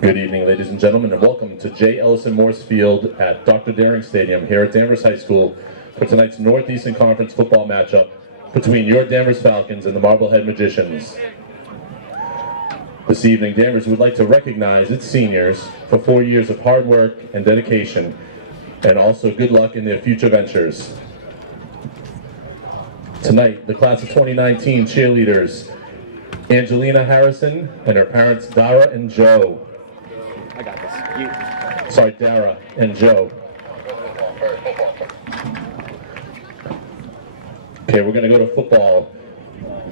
Good evening, ladies and gentlemen, and welcome to J. Ellison Morse Field at Dr. Daring Stadium here at Danvers High School for tonight's Northeastern Conference football matchup between your Danvers Falcons and the Marblehead Magicians. This evening, Danvers would like to recognize its seniors for 4 years of hard work and dedication, and also good luck in their future ventures. Tonight, the class of 2019 cheerleaders, Angelina Harrison and her parents Dara and Joe. I got this. Sorry, Dara and Joe. Okay, we're going to go to football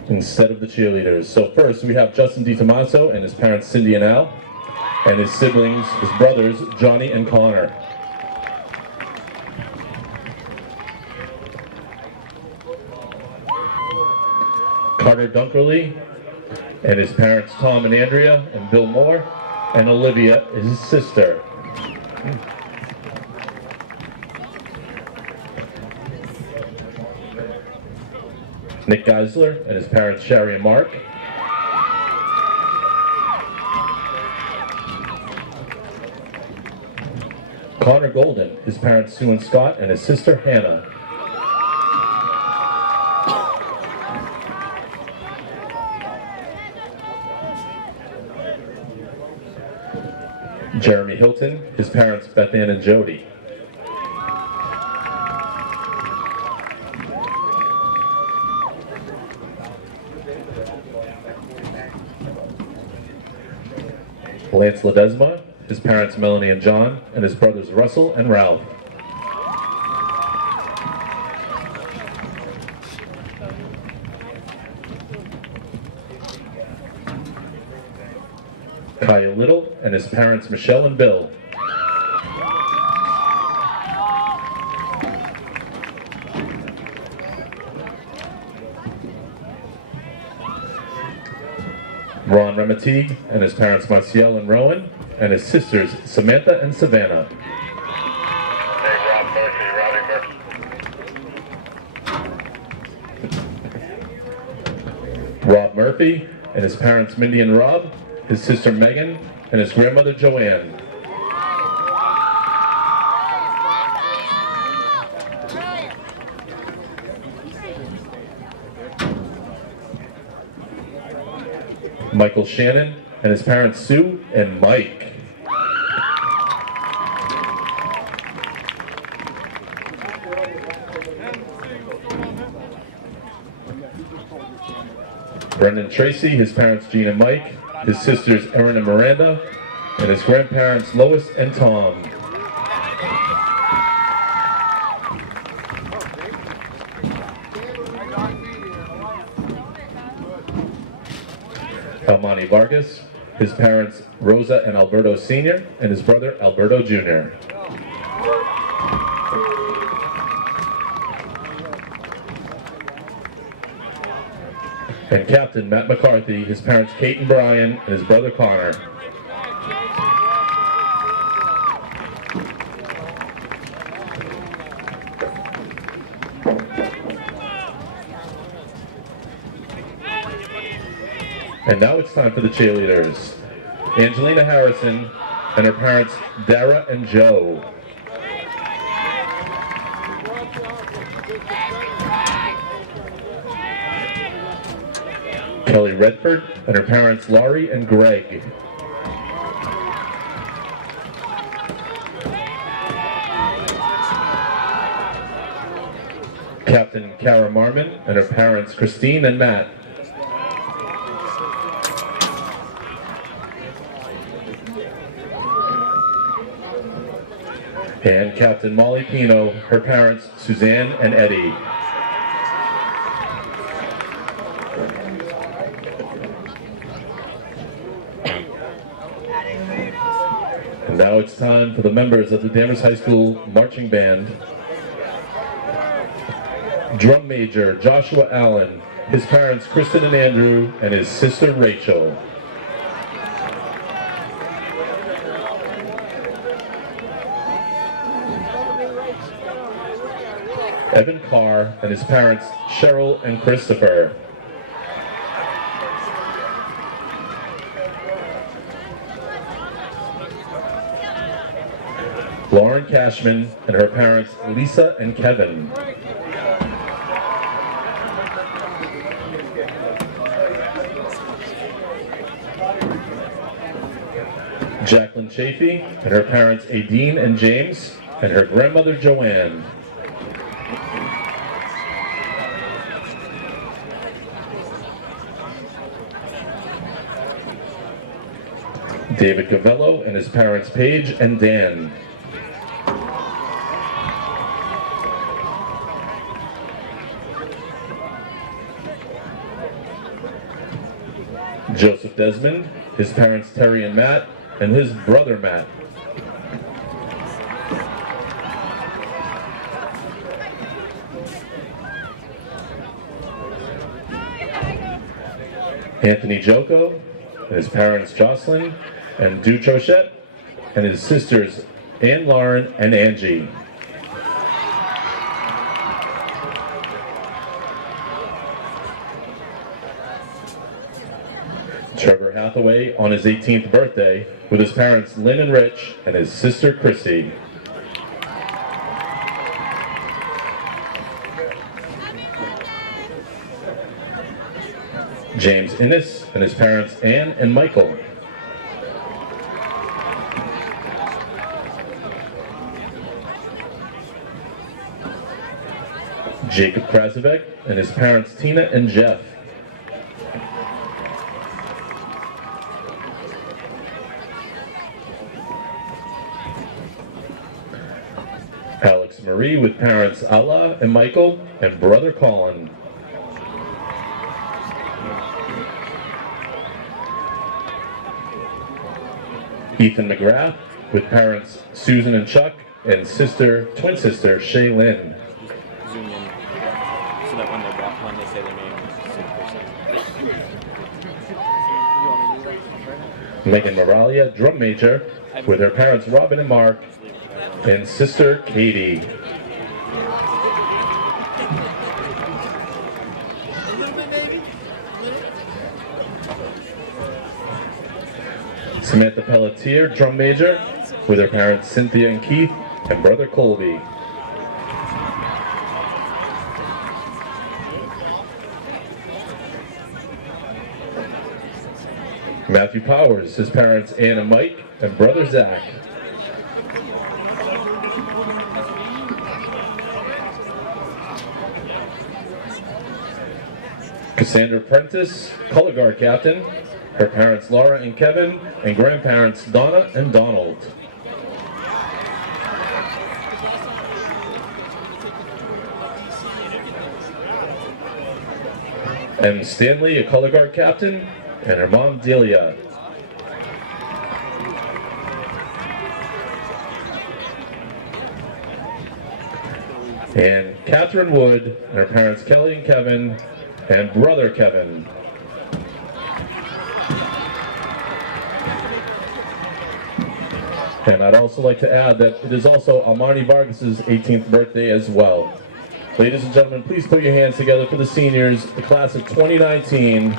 instead of the cheerleaders. So first, we have Justin DiTomaso and his parents Cindy and Al, and his siblings, his brothers, Johnny and Connor. Carter Dunkerley and his parents Tom and Andrea and Bill Moore, and Olivia is his sister. Nick Geisler and his parents Sherry and Mark. Connor Golden, his parents Sue and Scott, and his sister Hannah. Jeremy Hilton, his parents Beth Ann and Jody. Lance Ledesma, his parents Melanie and John, and his brothers Russell and Ralph. Kaya Little and his parents Michelle and Bill. Ron Rematig and his parents Marciel and Rowan, and his sisters Samantha and Savannah. Rob Murphy and his parents Mindy and Rob, his sister Megan, and his grandmother Joanne. Michael Shannon and his parents Sue and Mike. Brendan Tracy, his parents Jean and Mike, his sisters Erin and Miranda, and his grandparents Lois and Tom. Almani Vargas, his parents Rosa and Alberto Sr., and his brother Alberto Jr. And Captain Matt McCarthy, his parents Kate and Brian, and his brother Connor. And now it's time for the cheerleaders. Angelina Harrison and her parents Dara and Joe. Kelly Redford and her parents Laurie and Greg. Captain Kara Marmon and her parents Christine and Matt. And Captain Molly Pino, her parents Suzanne and Eddie. And now it's time for the members of the Danvers High School Marching Band. Drum Major Joshua Allen, his parents Kristen and Andrew, and his sister Rachel. Evan Carr and his parents Cheryl and Christopher. Lauren Cashman, and her parents Lisa and Kevin. Jacqueline Chafee, and her parents Adine and James, and her grandmother Joanne. David Gavello and his parents Paige and Dan. Joseph Desmond, his parents Terry and Matt, and his brother Matt. Anthony Joko, and his parents Jocelyn and Du Trochette, and his sisters Ann Lauren and Angie. Trevor Hathaway on his 18th birthday with his parents Lynn and Rich and his sister Chrissy. James Innes and his parents Ann and Michael. Jacob Krasovec and his parents Tina and Jeff. Alex Marie with parents Allah and Michael and brother Colin. Ethan McGrath with parents Susan and Chuck and twin sister Shaylin. Zoom in so that when they say their name, Megan Moralia, drum major, with her parents Robin and Mark and sister Katie. Samantha Pelletier, drum major, with her parents Cynthia and Keith and brother Colby. Matthew Powers, his parents Ann and Mike and brother Zach. Cassandra Prentice, color guard captain, her parents Laura and Kevin, and grandparents Donna and Donald. And Stanley, a color guard captain, and her mom Delia. And Catherine Wood, and her parents Kelly and Kevin, and brother Kevin. And I'd also like to add that it is also Armani Vargas' 18th birthday as well. Ladies and gentlemen, please put your hands together for the seniors, the class of 2019,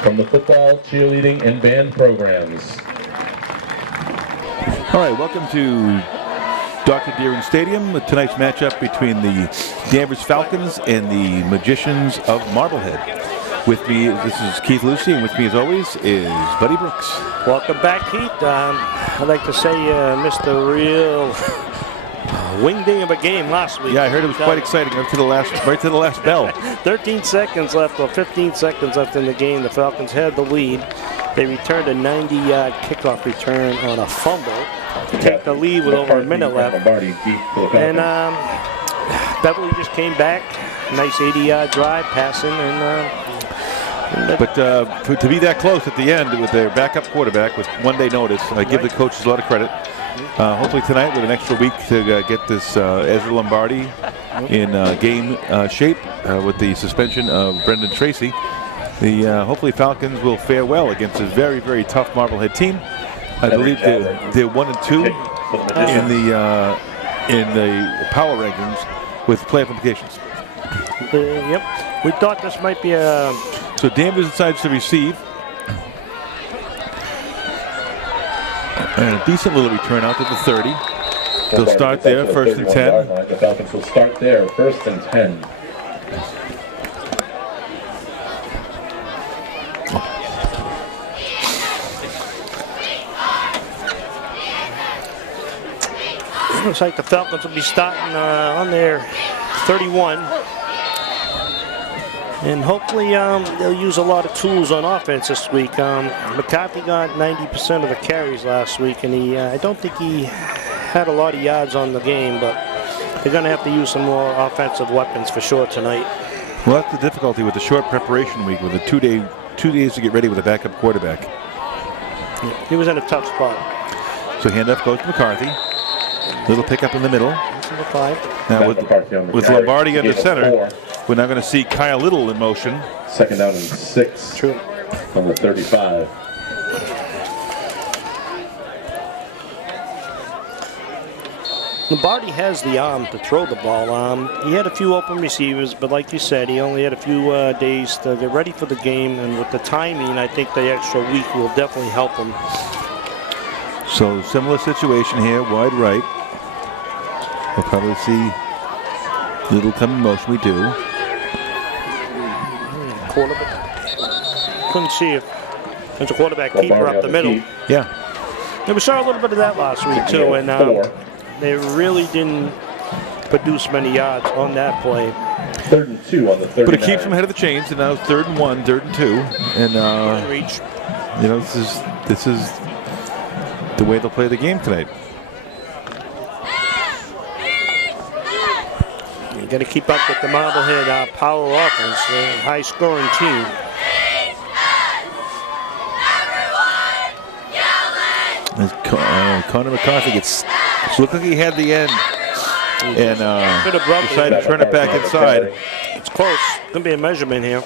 from the football, cheerleading, and band programs. All right, welcome to Dr. Deering Stadium with tonight's matchup between the Danvers Falcons and the Magicians of Marblehead. With me, this is Keith Lucy, and with me as always is Buddy Brooks. Welcome back, Keith. I'd like to say you missed a real wingding of a game last week. Yeah, I heard it was quite exciting right to the last bell. 13 seconds left, or 15 seconds left in the game. The Falcons had the lead. They returned a 90-yard kickoff return on a fumble to take the lead with over a minute left. And Beverly just came back. Nice 80-yard drive, passing, But to be that close at the end with their backup quarterback with one day notice, I give the coaches a lot of credit. Hopefully tonight with an extra week to get this Ezra Lombardi in game shape with the suspension of Brendan Tracy. Hopefully Falcons will fare well against a very, very tough Marblehead team. I believe they're 1-2 in the power rankings with playoff implications. Yep, we thought this might be a... So Danvers decides to receive. And a decent little return out to the 30. They'll start there, first and 10. The Falcons will start there, first and 10. Looks like the Falcons will be starting on their 31. And hopefully they'll use a lot of tools on offense this week. McCarthy got 90% of the carries last week, and I don't think he had a lot of yards on the game, but they're going to have to use some more offensive weapons for sure tonight. Well, that's the difficulty with the short preparation week, with the 2 days to get ready with a backup quarterback. Yeah, he was in a tough spot. So handoff goes to McCarthy. Little pickup in the middle. Number 5. Now with Lombardi under center, we're now going to see Kyle Little in motion. Second down and 6. True. From the 35. Lombardi has the arm to throw the ball. He had a few open receivers, but like you said, he only had a few days to get ready for the game. And with the timing, I think the extra week will definitely help him. So similar situation here, wide right. We'll probably see Little come in motion. We do. Quarterback. Couldn't see if there's a quarterback keeper up the middle. Yeah. And we saw a little bit of that last week too, and they really didn't produce many yards on that play. 3rd and 2 on the 39. But it keeps them ahead of the chains, and now it's 3rd and 1, 3rd and 2, and reach. You know, this is the way they'll play the game tonight. You got to keep up with the Marblehead power offense, a high-scoring team. Connor McCarthy looked like he had the end, and decided to turn it back inside. It's close. Going to be a measurement here.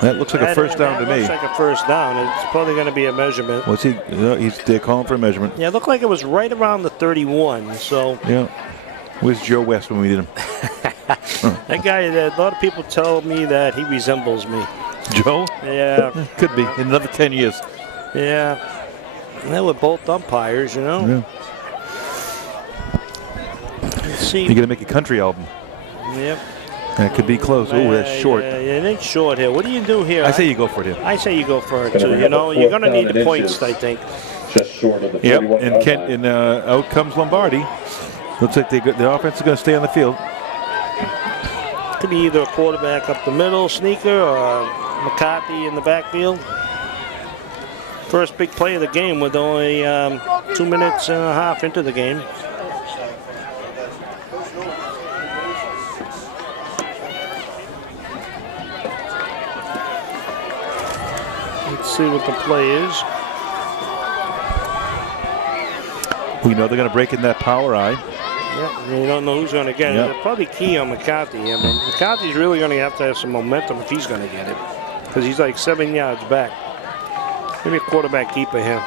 That looks like a first down to me. Looks like a first down. It's probably going to be a measurement. What's he? They're calling for a measurement. Yeah, it looked like it was right around the 31. So. Yeah. Where's Joe West when we need him? That guy, a lot of people tell me that he resembles me. Joe? Yeah. Could be. In another 10 years. Yeah. And they were both umpires, you know. Yeah. Let's see. You're going to make a country album. Yep. That could be close. Oh, that's short. Yeah, it ain't short here. What do you do here? I say you go for it here. I say you go for it too. You know, you're going to need the points, I think. Just short of the 31. Yep, and out comes Lombardi. Looks like the offense is going to stay on the field. Could be either a quarterback up the middle, sneaker, or McCarthy in the backfield. First big play of the game with only 2 minutes and a half into the game. Let's see what the play is. We know they're going to break in that power eye. Yeah, you don't know who's going to get it. Yep. They're probably key on McCarthy. I mean, McCarthy's really going to have some momentum if he's going to get it, because he's like 7 yards back. Maybe a quarterback keeper here.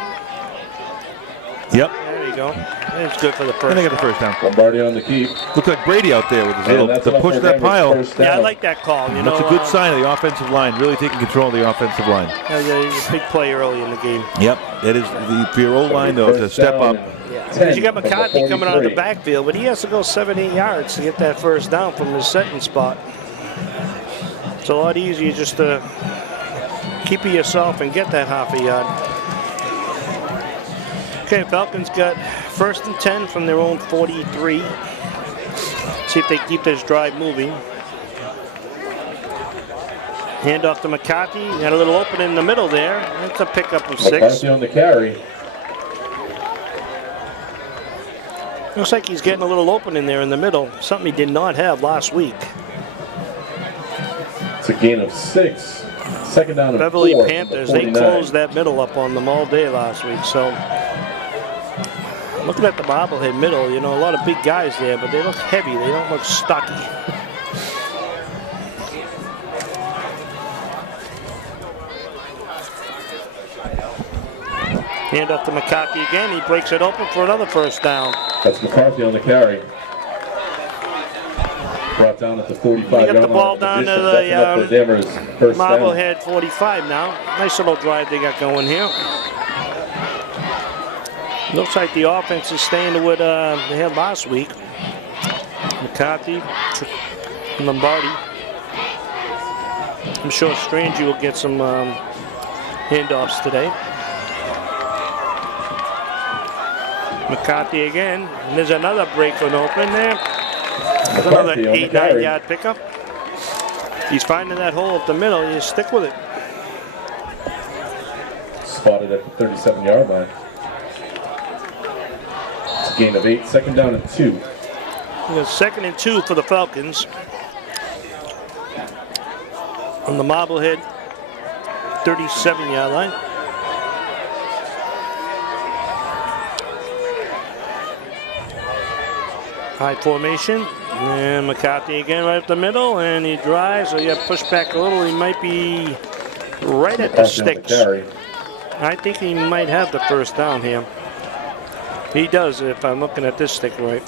Yep. There you go. It's good for the first. And they got the first down. Lombardi on the keep. Looks like Brady out there with his little to push that pile. Yeah, I like that call. You know, that's a good sign of the offensive line, really taking control of the offensive line. He's a big play early in the game. Yep, that is for your old line though to step up. Because you got McCarthy coming out of the backfield, but he has to go 7-8 yards to get that first down from his setting spot. It's a lot easier just to keep it yourself and get that half a yard. Okay, Falcons got 1st and 10 from their own 43. See if they keep this drive moving. Hand off to McCarthy. Got a little opening in the middle there. That's a pickup of 6. McCarthy on the carry. Looks like he's getting a little open in there in the middle, something he did not have last week. It's a gain of 6. Second down and Beverly 4. Panthers, they closed that middle up on them all day last week. So looking at the Marblehead middle, you know, a lot of big guys there, but they look heavy. They don't look stocky. Hand off to McCarthy again. He breaks it open for another first down. That's McCarthy on the carry. Brought down at the 45 yard line. They got the ball down to the Marblehead 45 now. Nice little drive they got going here. Looks like the offense is staying to what they had last week. McCarthy, Lombardi. I'm sure Strange will get some handoffs today. McCarthy again. And there's another break on open there. There's another 8-9 yard pickup. He's finding that hole up the middle. You stick with it. Spotted at the 37-yard line. It's a gain of 8, second down and 2. It's 2nd and 2 for the Falcons. On the Marblehead 37-yard line. High formation. And McCarthy again right up the middle, and he drives, so you have pushed back a little. He might be right at the sticks. I think he might have the first down here. He does, if I'm looking at this stick right.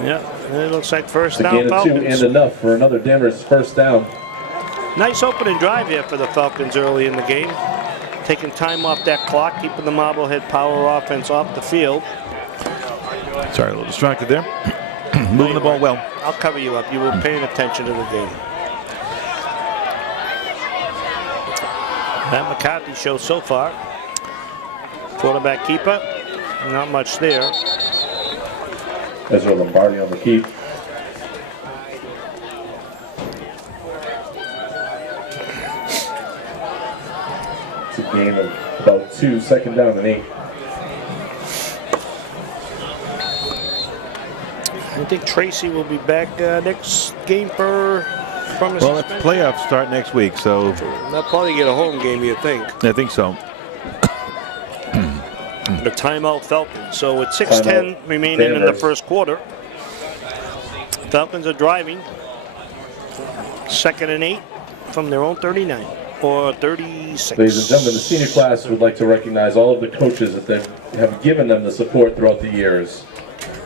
Yeah, it looks like first down Falcons. Gain of 2 and enough for another Danvers first down. Nice opening drive here for the Falcons early in the game. Taking time off that clock, keeping the Marblehead power offense off the field. Sorry, a little distracted there. Moving the ball well. I'll cover you up. You were paying attention to the game. That McCarthy show so far. Quarterback keeper. Not much there. Ezra Lombardi on the keep. It's a gain of about 2, second down and 8. I think Tracy will be back next game from the Well, the playoffs start next week, so they'll probably get a home game, you think. I think so. The timeout Falcons. So with 6:10 remaining in the first quarter, Falcons are driving. 2nd and 8 from their own 39 or 36. Ladies and gentlemen, the senior class would like to recognize all of the coaches that they have given them the support throughout the years.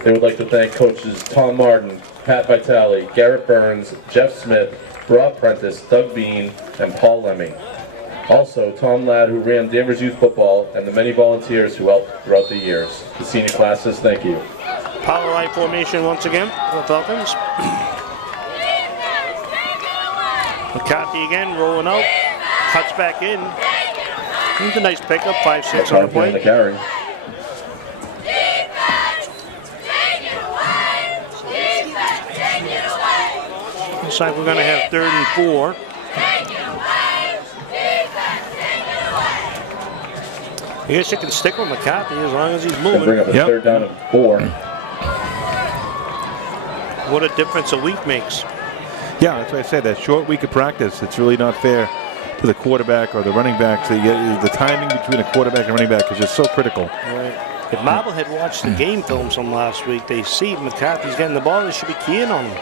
They would like to thank coaches Tom Martin, Pat Vitale, Garrett Burns, Jeff Smith, Rob Prentice, Doug Bean, and Paul Lemming. Also, Tom Ladd, who ran Danvers Youth Football, and the many volunteers who helped throughout the years. The senior class says thank you. Power line formation once again for the Falcons. McCarthy again rolling out, cuts back in. It's a nice pickup, 5-6 on the play. The carry. Looks like we're going to have 3rd and 4. I guess you can stick with McCarthy as long as he's moving. Bring up a 3rd down and 4. What a difference a week makes. Yeah, that's why I said that short week of practice, it's really not fair to the quarterback or the running back. So the timing between a quarterback and running back is just so critical. Right. If Marblehead watched the game films from last week, they see McCarthy's getting the ball, they should be keying on him.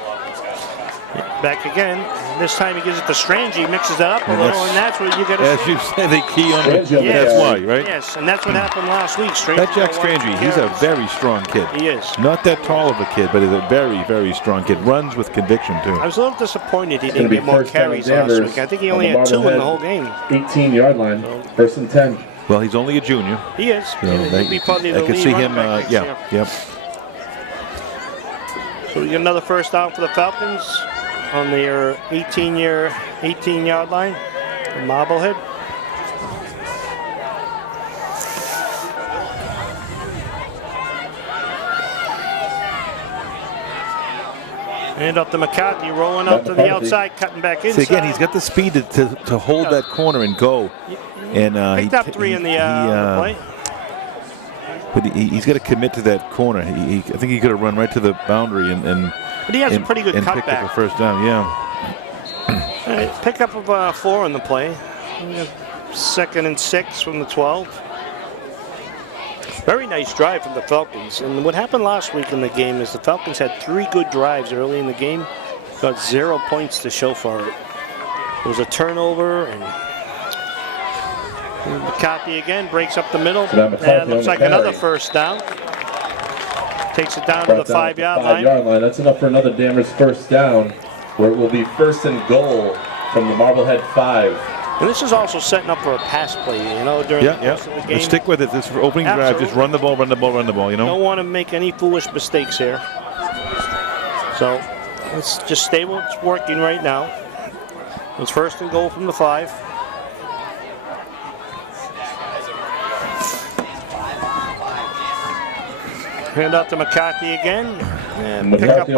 Back again. This time he gives it to Strange. He mixes that up a little, and that's what you get to As you said, they key on him. That's why, right? Yes, and that's what happened last week. That Jack Strangey, he's a very strong kid. He is. Not that tall of a kid, but he's a very, very strong kid. Runs with conviction, too. I was a little disappointed he didn't get more carries last week. I think he only had 2 in the whole game. 18-yard line, 1st and 10. Well, he's only a junior. He is. He'll be probably the I can lead see him, running back next year. So we get another first down for the Falcons on their 18-yard line, Marblehead. And up to McCarthy, rolling up to the outside, cutting back inside. See, again, he's got the speed to hold that corner and go. And picked up 3 in the play. But he's got to commit to that corner. I think he could have run right to the boundary But he has a pretty good cutback. Picked up a first down, yeah. Pick up of 4 in the play. 2nd and 6 from the 12. Very nice drive from the Falcons. And what happened last week in the game is the Falcons had 3 good drives early in the game. Got 0 points to show for it. It was a turnover, and McCarthy again breaks up the middle. And looks like another first down. Takes it down to the 5-yard line. That's enough for another Danvers first down, where it will be 1st and goal from the Marblehead 5. And this is also setting up for a pass play, during the course of the game. Stick with it. This opening drive, just run the ball, run the ball, run the ball, Don't want to make any foolish mistakes here. So let's just stay with what's working right now. It's 1st and goal from the 5. Hand out to McCarthy again. And pick up 2.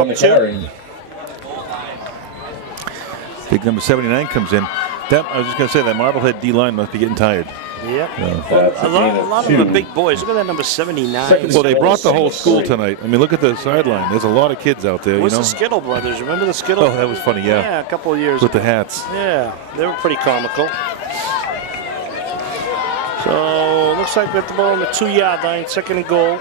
Big number 79 comes in. I was just going to say, that Marblehead D-line must be getting tired. Yep. A lot of the big boys. Look at that number 79. Well, they brought the whole school tonight. I mean, look at the sideline. There's a lot of kids out there, What's the Skittle brothers? Remember the Skittle? Oh, that was funny, yeah. Yeah, a couple of years with ago. the hats. Yeah, they were pretty comical. So, looks like we have the ball on the 2-yard line, 2nd and goal.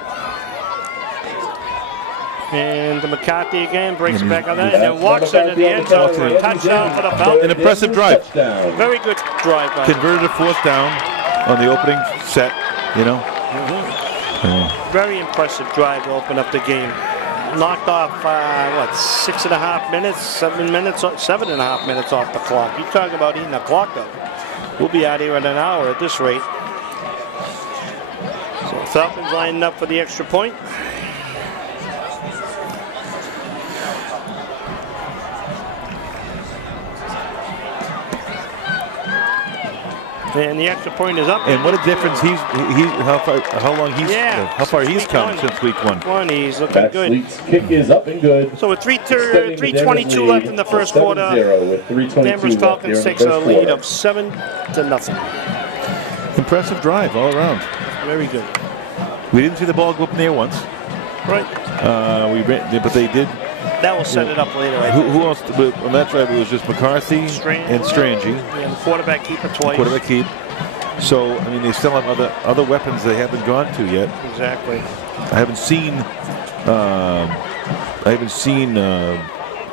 And the McCarthy again breaks it back on that, and then walks into the end zone for a touchdown for the Falcons. An impressive drive. Very good drive. Converted a 4th down on the opening set, Very impressive drive to open up the game. Knocked off, 6.5 minutes, 7 minutes, 7.5 minutes off the clock. You talk about eating the clock up. We'll be out here in an hour at this rate. So Falcons lining up for the extra point. And the extra point is up. And what a difference how far he's come since week 1. He's looking good. Fleet's kick is up and good. So with 3:22 left in the first quarter, Danvers Falcons takes a lead of 7-0. Impressive drive all around. Very good. We didn't see the ball go up in the air once. Right. But they did. That will set it up later. Who else? On that drive, it was just McCarthy and Strangey. And the quarterback keeper twice. Quarterback keep. So I mean, they still have other weapons they haven't gone to yet. Exactly. I haven't seen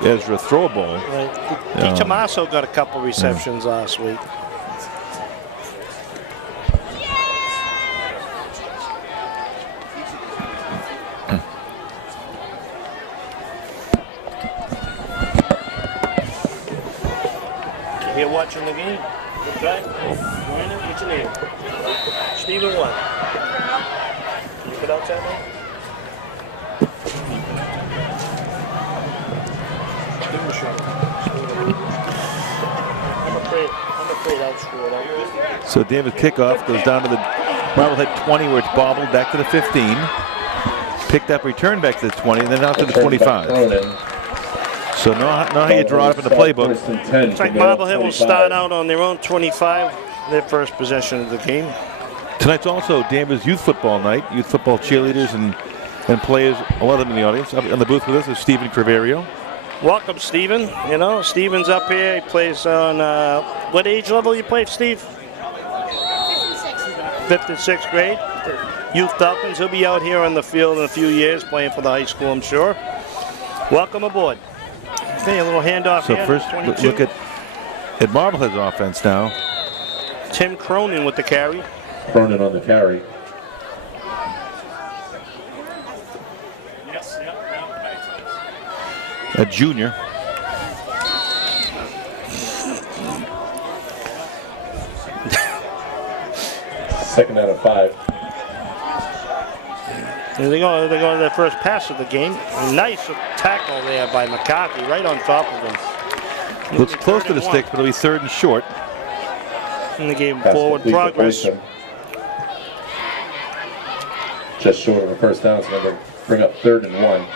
Ezra throw a ball. Right. Tommaso got a couple receptions last week. Here watching the game. Okay. What's your name? Stephen what? Can you put outside now? Give him a shot. I'm afraid I'll screw it up. So David kickoff goes down to the Marblehead 20 where it's bobbled back to the 15. Picked up, returned back to the 20, and then out to the 25. So now how you draw it up in the playbook. Looks like Marblehead will start out on their own 25, their first possession of the game. Tonight's also Danvers youth football night. Youth football cheerleaders and players, a lot of them in the audience. Up on the booth with us is Stephen Creverio. Welcome, Stephen. Stephen's up here. He plays on, what age level you play, Steve? 5th and 6th grade. Youth Falcons. He'll be out here on the field in a few years playing for the high school, I'm sure. Welcome aboard. Okay, a little handoff so here. First, 22. look at Marblehead's offense now. Tim Cronin with the carry. Cronin on the carry. A junior. Second out of 5. There they go to their first pass of the game. A nice tackle there by McCarthy, right on top of him. Looks close to the sticks, but it'll be 3rd and short. And they gave him forward progress. Just short of a first down, so going to bring up 3rd and 1.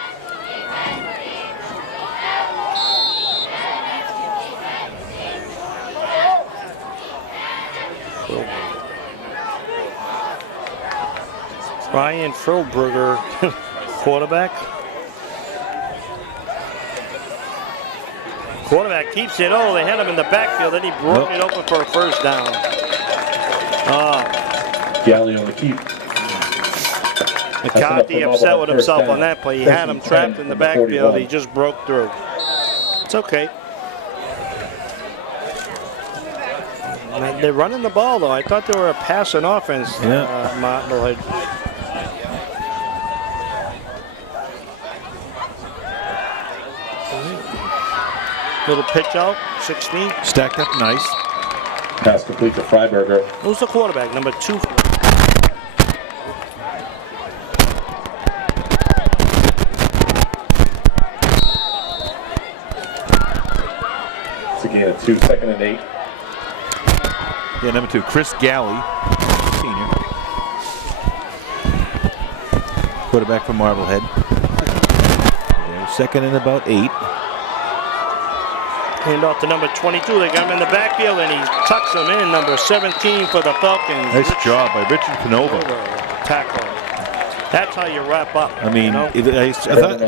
Ryan Frillberger, quarterback. Quarterback keeps it. Oh, they had him in the backfield. Then he broke it open for a first down. Galley on the keep. McCarthy upset with himself on that play. He had him trapped in the backfield. He just broke through. It's okay. They're running the ball, though. I thought they were a passing offense, Marblehead. Little pitch out, 16. Stacked up nice. Pass complete to Freiberger. Who's the quarterback? Number 2. It's a gain of 2, 2nd and 8. Yeah, number 2, Chris Galley, senior. Quarterback from Marblehead. Yeah, 2nd and about 8. Hand off to number 22. They got him in the backfield, and he tucks him in. Number 17 for the Falcons. Nice job by Richard Canova. Tackle. That's how you wrap up. I mean, I thought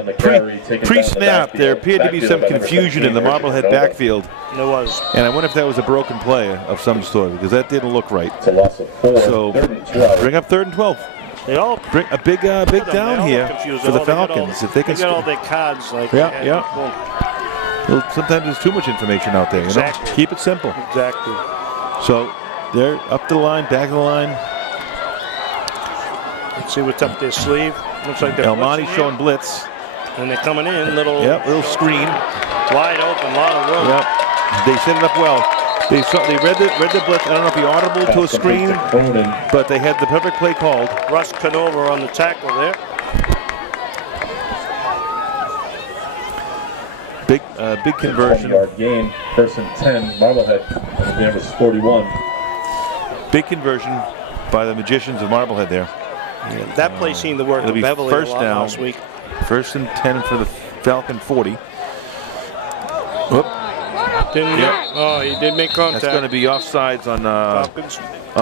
pre-snap there appeared to be some confusion in the Marblehead backfield. There was. And I wonder if that was a broken play of some sort, because that didn't look right. It's a loss of 4. So bring up 3rd and 12. They all bring a big down here for the Falcons. If they can get all their cards like yeah. Well, sometimes there's too much information out there. You know? Keep it simple. Exactly. So they're up the line, back of the line. Let's see what's up their sleeve. Looks like they're Elmonte showing blitz. And they're coming in, little screen. Wide open, a lot of room. Yep. They set it up well. They read the blitz. I don't know if he audible to a screen, but they had the perfect play called. Russ Canova on the tackle there. Big conversion. 1-yard gain, 1st and 10. Marblehead, Danvers 41. Big conversion by the Magicians of Marblehead there. Yeah, that play seemed to work for Beverly first a lot down last week. 1st and 10 for the Falcon 40. Whoop. He did make contact. That's going to be offsides on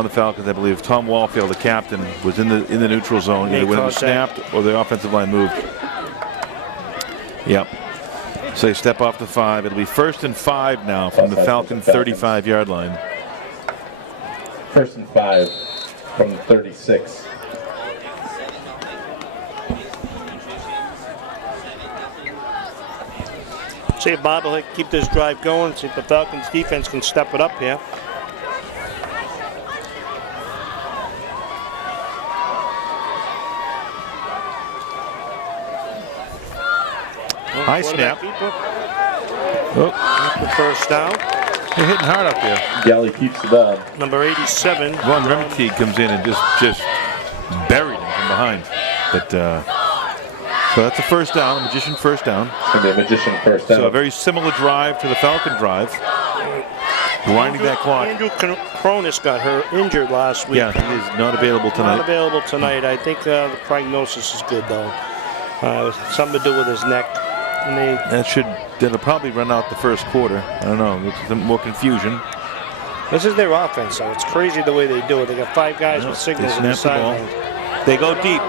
the Falcons, I believe. Tom Wallfield, the captain, was in the neutral zone. Either when it was snapped or the offensive line moved. Yep. So they step off the 5. It'll be 1st and 5 now from the Falcon 35-yard line. 1st and 5 from the 36. See if Marblehead keep this drive going. See if the Falcons defense can step it up here. High snap. The first down. They're hitting hard up there. Galley keeps the ball. Number 87. Ron Remke comes in and just buried him from behind. But so that's a first down, a Magician first down. It's going to be a Magician first down. So a very similar drive to the Falcon drive. Winding that clock. Andrew Cronus got injured last week. Yeah, he is not available tonight. Not available tonight. I think the prognosis is good, though. Something to do with his neck. And that'll probably run out the first quarter. I don't know. Some more confusion. This is their offense, so it's crazy the way they do it. They got 5 guys with signals on the sideline. They go deep.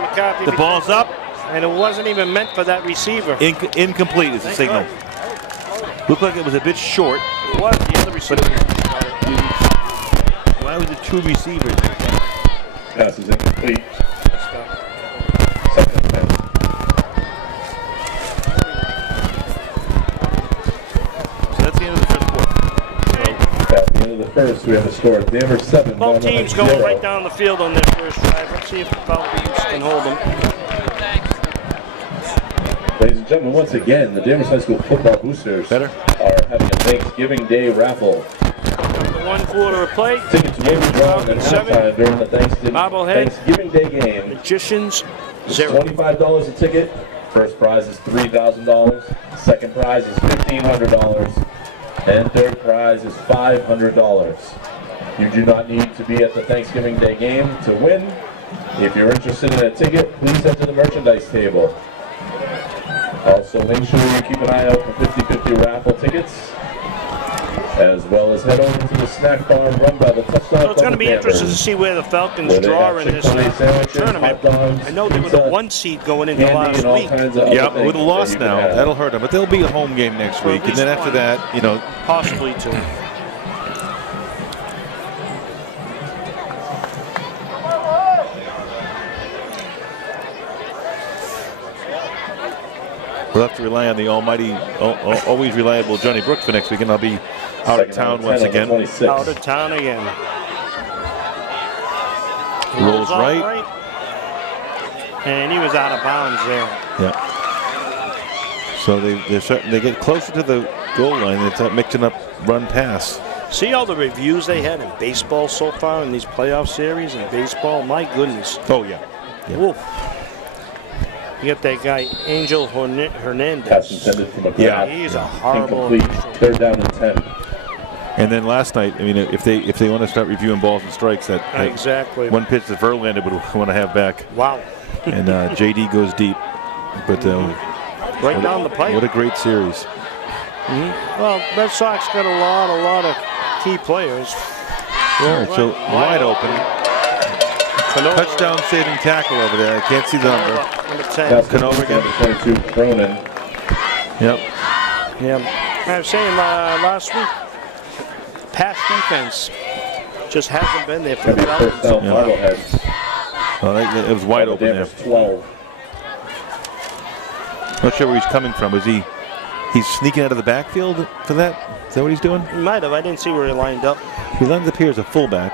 The ball's up. And it wasn't even meant for that receiver. Incomplete is the signal. Looked like it was a bit short. It was the other receiver. Why was it 2 receivers? Pass is incomplete. 2nd and 10. So that's the end of the first quarter. At the end of the first, we have a score of Danvers 7. Both teams going right down the field on their first drive. Let's see if the Falcons can hold them. Ladies and gentlemen, once again, the Danvers High School football boosters are having a Thanksgiving Day raffle. The 1 quarter of play. Tickets will be drawn at halftime during the Thanksgiving Day game. Magicians, It's $0. $25 a ticket. First prize is $3,000. Second prize is $1,500. And third prize is $500. You do not need to be at the Thanksgiving Day game to win. If you're interested in a ticket, please head to the merchandise table. Also, make sure you keep an eye out for 50/50 raffle tickets, as well as head over to the snack bar run by the touchdown. So it's going to be interesting to see where the Falcons draw in this tournament. I know they were the 1 seed going into last week. Yeah, with a loss now, that'll hurt them. But there'll be a home game next week, and then after that, possibly 2. We'll have to rely on the almighty, always reliable Johnny Brooks for next week, and I'll be out of town once again. Out of town again. Rolls right. And he was out of bounds there. Yeah. So they get closer to the goal line. They start mixing up run pass. See all the reviews they had in baseball so far in these playoff series in baseball? My goodness. Oh, yeah. Woof. You got that guy, Angel Hernandez. Pass intended from McGrath. Yeah. He's a horrible Incomplete. official. 3rd down and 10. And then last night, I mean, if they want to start reviewing balls and strikes, that Exactly. one pitch that Verlander would want to have back. Wow. And JD goes deep. But Right down the pipe. what a great series. Well, Red Sox got a lot of key players. All right, so wide open. Canova, Touchdown saving tackle over there. I can't see the number. number 10. Pass Canova again. intended for 22. Cronin. Yep. Yeah. I was saying last week, pass defense just hasn't been there for Gonna the be a first Falcons. down. Marblehead. It was wide open there. Danvers 12. Not sure where he's coming from. He's sneaking out of the backfield for that? Is that what he's doing? He might have. I didn't see where he lined up. He lines up here as a fullback.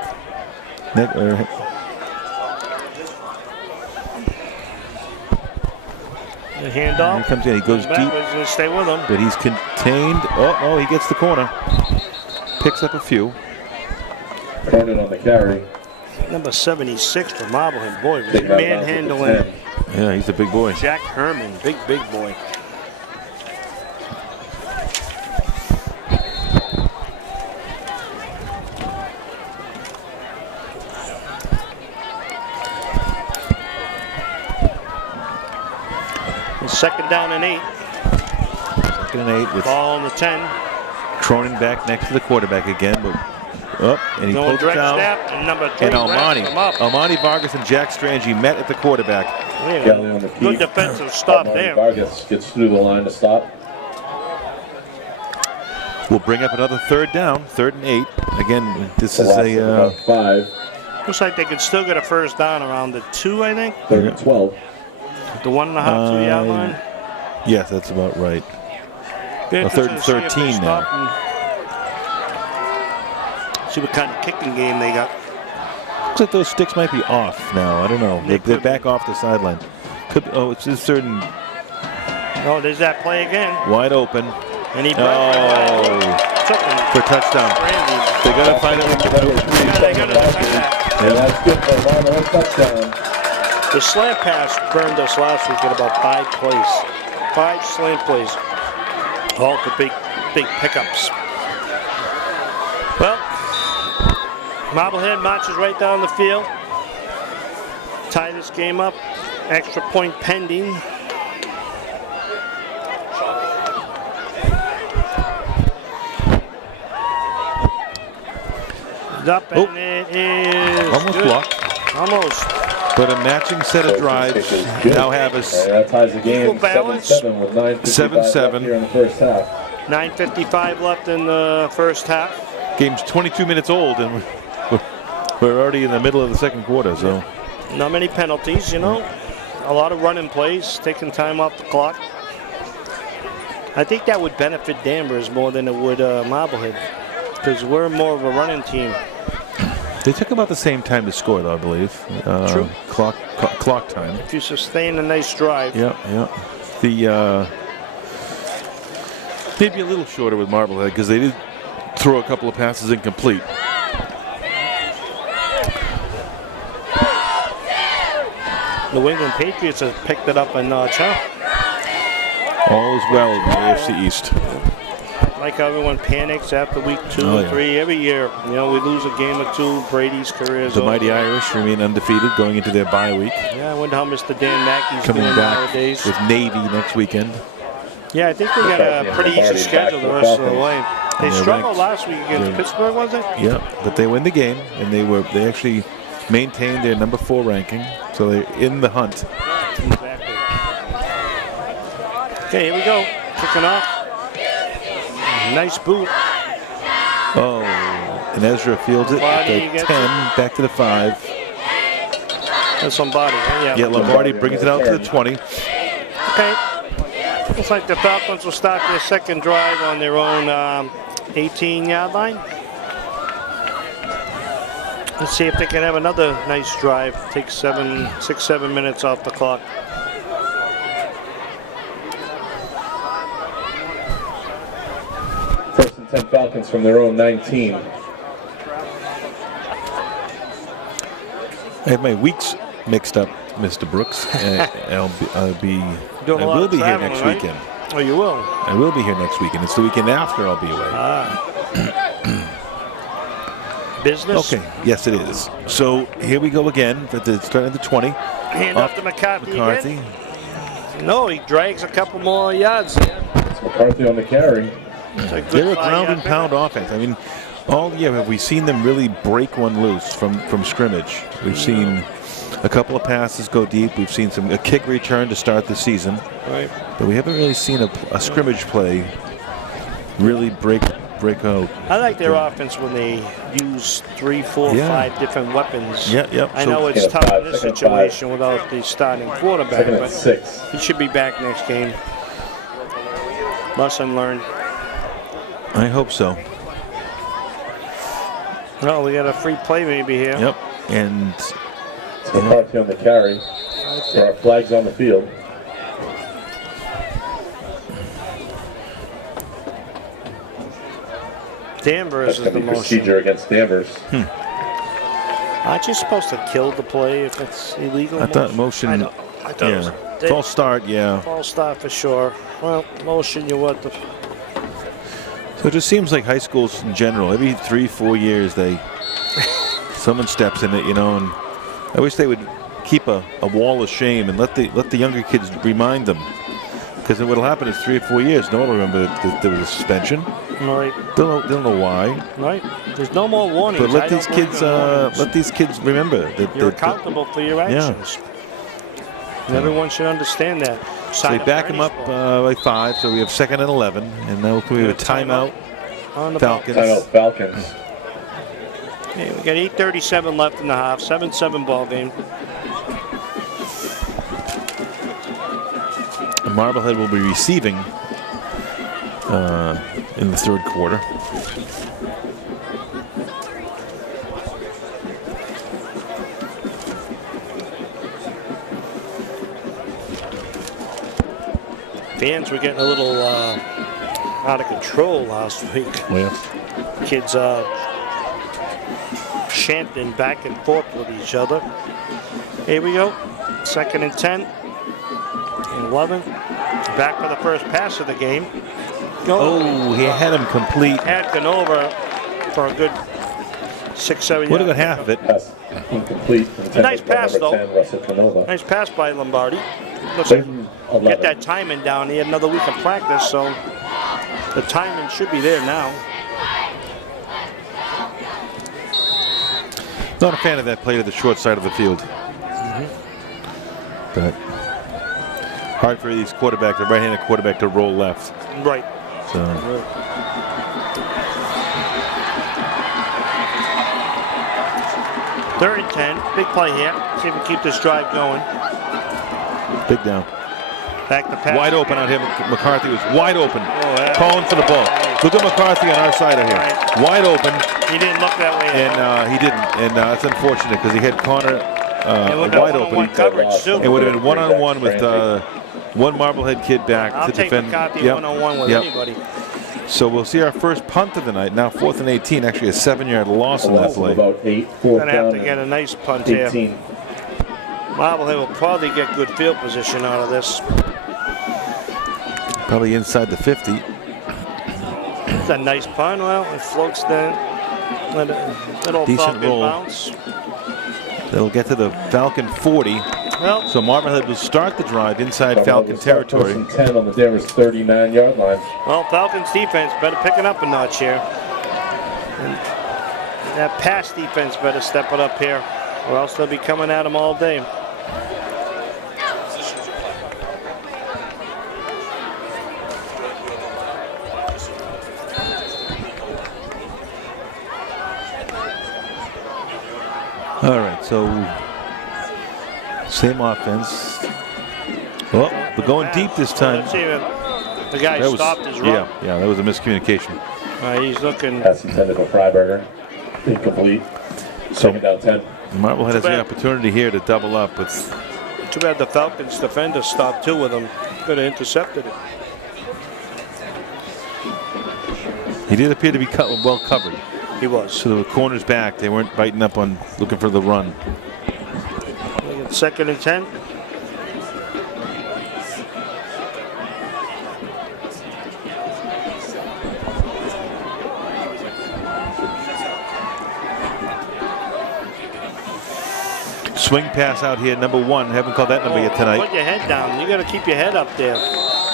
The handoff. He comes in. He goes That deep, was going to stay with him. but he's contained. Oh, he gets the corner. Picks up a few. Cronin on the carry. Number 76 for Marblehead. Boy, was Big man manhandling Yeah, he's a big boy. Jack Herman. Big boy. Second down and 8. Second and 8 with Ball on the 10. Cronin back next to the quarterback again. But, and he No pulled it direct down. snap. And number 3. And wraps him up. Almani Vargas and Jack Strange met at the quarterback. Yeah, Galley on the good keep. defensive stop Almani there. Vargas gets through the line to stop. We'll bring up another 3rd down, 3rd and 8. Again, this is Last of a about 5. Looks like they could still get a first down around the 2, I think. 3rd and 12. The 1.5, 2 yard line. yes, that's about right. Be 3rd and interesting to see if they 13 now. stop and see what kind of kicking game they got. Looks like those sticks might be off now. I don't know. They're back off the sideline. Could be, it's a certain Oh, there's that play again. wide open. And he Oh, took him. for touchdown. Randy. They got to find it. Yeah, they got to defend that. And that's good for a Marblehead touchdown. The slant pass burned us last week at about 5 plays. 5 slant plays. All for big pickups. Well, Marblehead marches right down the field. Tie this game up. Extra point pending. Up and it is Almost good. blocked. Almost. But a matching set of drives now have us. That ties the game. Equal balance. 7-7 with 9:55 left 7-7. here in the first half. 9:55 left in the first half. Game's 22 minutes old, and we're already in the middle of the second quarter. So Not many penalties, you know. A lot of running plays, taking time off the clock. I think that would benefit Danvers more than it would Marblehead, because we're more of a running team. they took about the same time to score, though, I believe. True. Clock time. If you sustain a nice drive. Yeah. The maybe a little shorter with Marblehead because they did throw a couple of passes incomplete. New England Patriots have picked it up a notch, huh? All is well in the AFC East. Like everyone panics after week 2 Oh, and yeah. 3 every year. You know, we lose a game or 2. Brady's career is The over. mighty Irish remain undefeated going into their bye week. Yeah, I wonder how Mr. Dan Mackey's Coming doing back nowadays. with Navy next weekend. Yeah, I think they got a pretty easy schedule the rest of the way. They And they're struggled ranked. last week against They're- Pittsburgh, was it? Yeah, but they win the game, and they actually maintained their number 4 ranking, so they're in the hunt. Exactly. Okay, here we go. Kicking off. Nice boot. Oh, and Ezra fields it at Lombardi the gets 10, back to the 5. That's somebody. Yeah, Lombardi brings it out to the 20. Okay. Looks like the Falcons will start their second drive on their own 18-yard line. Let's see if they can have another nice drive. Take 6-7 minutes off the clock. First and 10 Falcons from their own 19. I have my weeks mixed up, Mr. Brooks. I will be here next weekend. Oh, you will? I will be here next weekend. It's the weekend after I'll be away. Business? Okay, yes it is. So here we go again at the start of the 20. Hand off to McCarthy again. No, he drags a couple more yards there. It's McCarthy on the carry. They're a ground and pound offense. I mean, all year have we seen them really break one loose from scrimmage. We've seen a couple of passes go deep. We've seen a kick return to start the season. Right. But we haven't really seen a scrimmage play really break out. I like their offense when they use 3, 4, 5 different weapons. I know it's tough in this situation without the starting quarterback, but 6. he should be back next game. Lesson learned. I hope so. No, we got a free play maybe here. Yep. And it's McCarthy on the carry. There are flags on the field. Danvers is the motion. Procedure against Danvers. Aren't you supposed to kill the play if it's illegal? I thought motion. I thought it was false start. Yeah. False start for sure. Well, motion. You what? So it just seems like high schools in general, every 3-4 years, someone steps in it, and I wish they would keep a wall of shame and let the younger kids remind them, because what will happen is 3 or 4 years, no one will remember that there was a suspension. Right. They don't know why. Right. There's no more warnings. But let these kids remember that you're accountable for your actions. And everyone should understand that. So they back them up by 5, so we have 2nd and 11, and now we have a timeout. On the Falcons. Timeout Falcons. Okay, we got 8:37 left in the half. 7-7 ball game. And Marblehead will be receiving in the 3rd quarter. Fans were getting a little out of control last week. Yeah. Kids chanting back and forth with each other. Here we go. 2nd and 10. 11. Back for the first pass of the game. Oh, he had him complete. Had gone over for a good 6-7 yards. Would have been half of it. Pass incomplete. Nice pass, though. 10, nice pass by Lombardi. Looks like get that timing down. He had another week of practice, so the timing should be there now. Not a fan of that play to the short side of the field. But hard for these quarterbacks, the right-handed quarterback, to roll left. Right. So. Third and 10. Big play here. See if we keep this drive going. Big down. Back to pass. Wide open out here. McCarthy was wide open. Calling for the ball. Look at McCarthy on our side of here. Right. Wide open. He didn't look that way. And he didn't. And that's unfortunate because he had Connor wide open. Coverage too. It would have been one-on-one with one Marblehead kid back to defend. I'll take McCarthy one-on-one with anybody. So we'll see our first punt of the night. Now 4th and 18. Actually a 7-yard loss in that play. About 8. Gonna have to get a nice punt 18. here. Marblehead will probably get good field position out of this. Probably inside the 50. It's a nice punt. Well, it floats down. Little Decent roll. Bounce. They'll get to the Falcon 40. Well, So Marblehead will start the drive inside Falcon territory. 10 on the Danvers 39-yard line. well, Falcons defense better pick it up a notch here. And that pass defense better step it up here, or else they'll be coming at them all day. All right, so same offense. Well, we're going deep this time. Let's see if the guy stopped his run. Yeah, that was a miscommunication. He's looking. Pass intended for Freiberger. Incomplete. Second down 10. Marblehead has the opportunity here to double up with. Too bad the Falcons defender stopped too with him. Could have intercepted it. He did appear to be well covered. He was. So the corners back. They weren't biting up on looking for the run. 2nd and 10. Swing pass out here, number 1. Haven't called that number yet tonight. Put your head down. You got to keep your head up there.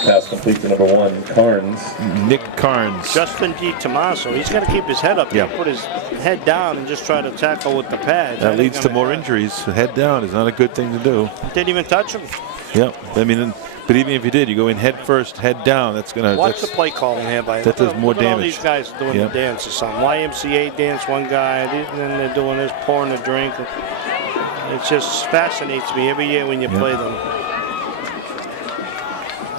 Pass complete to number 1, Carnes. Nick Carnes. Justin D. Tomaso. He's got to keep his head up there. Put his head down and just try to tackle with the pads. That leads to more injuries. Head down is not a good thing to do. Didn't even touch him. Yep. I mean, but even if you did, you go in head first, head down. That's gonna. Watch the play calling here by. That does more damage. All these guys doing the dance or something. YMCA dance, one guy, and then they're doing this, pouring a drink. It just fascinates me every year when you play them.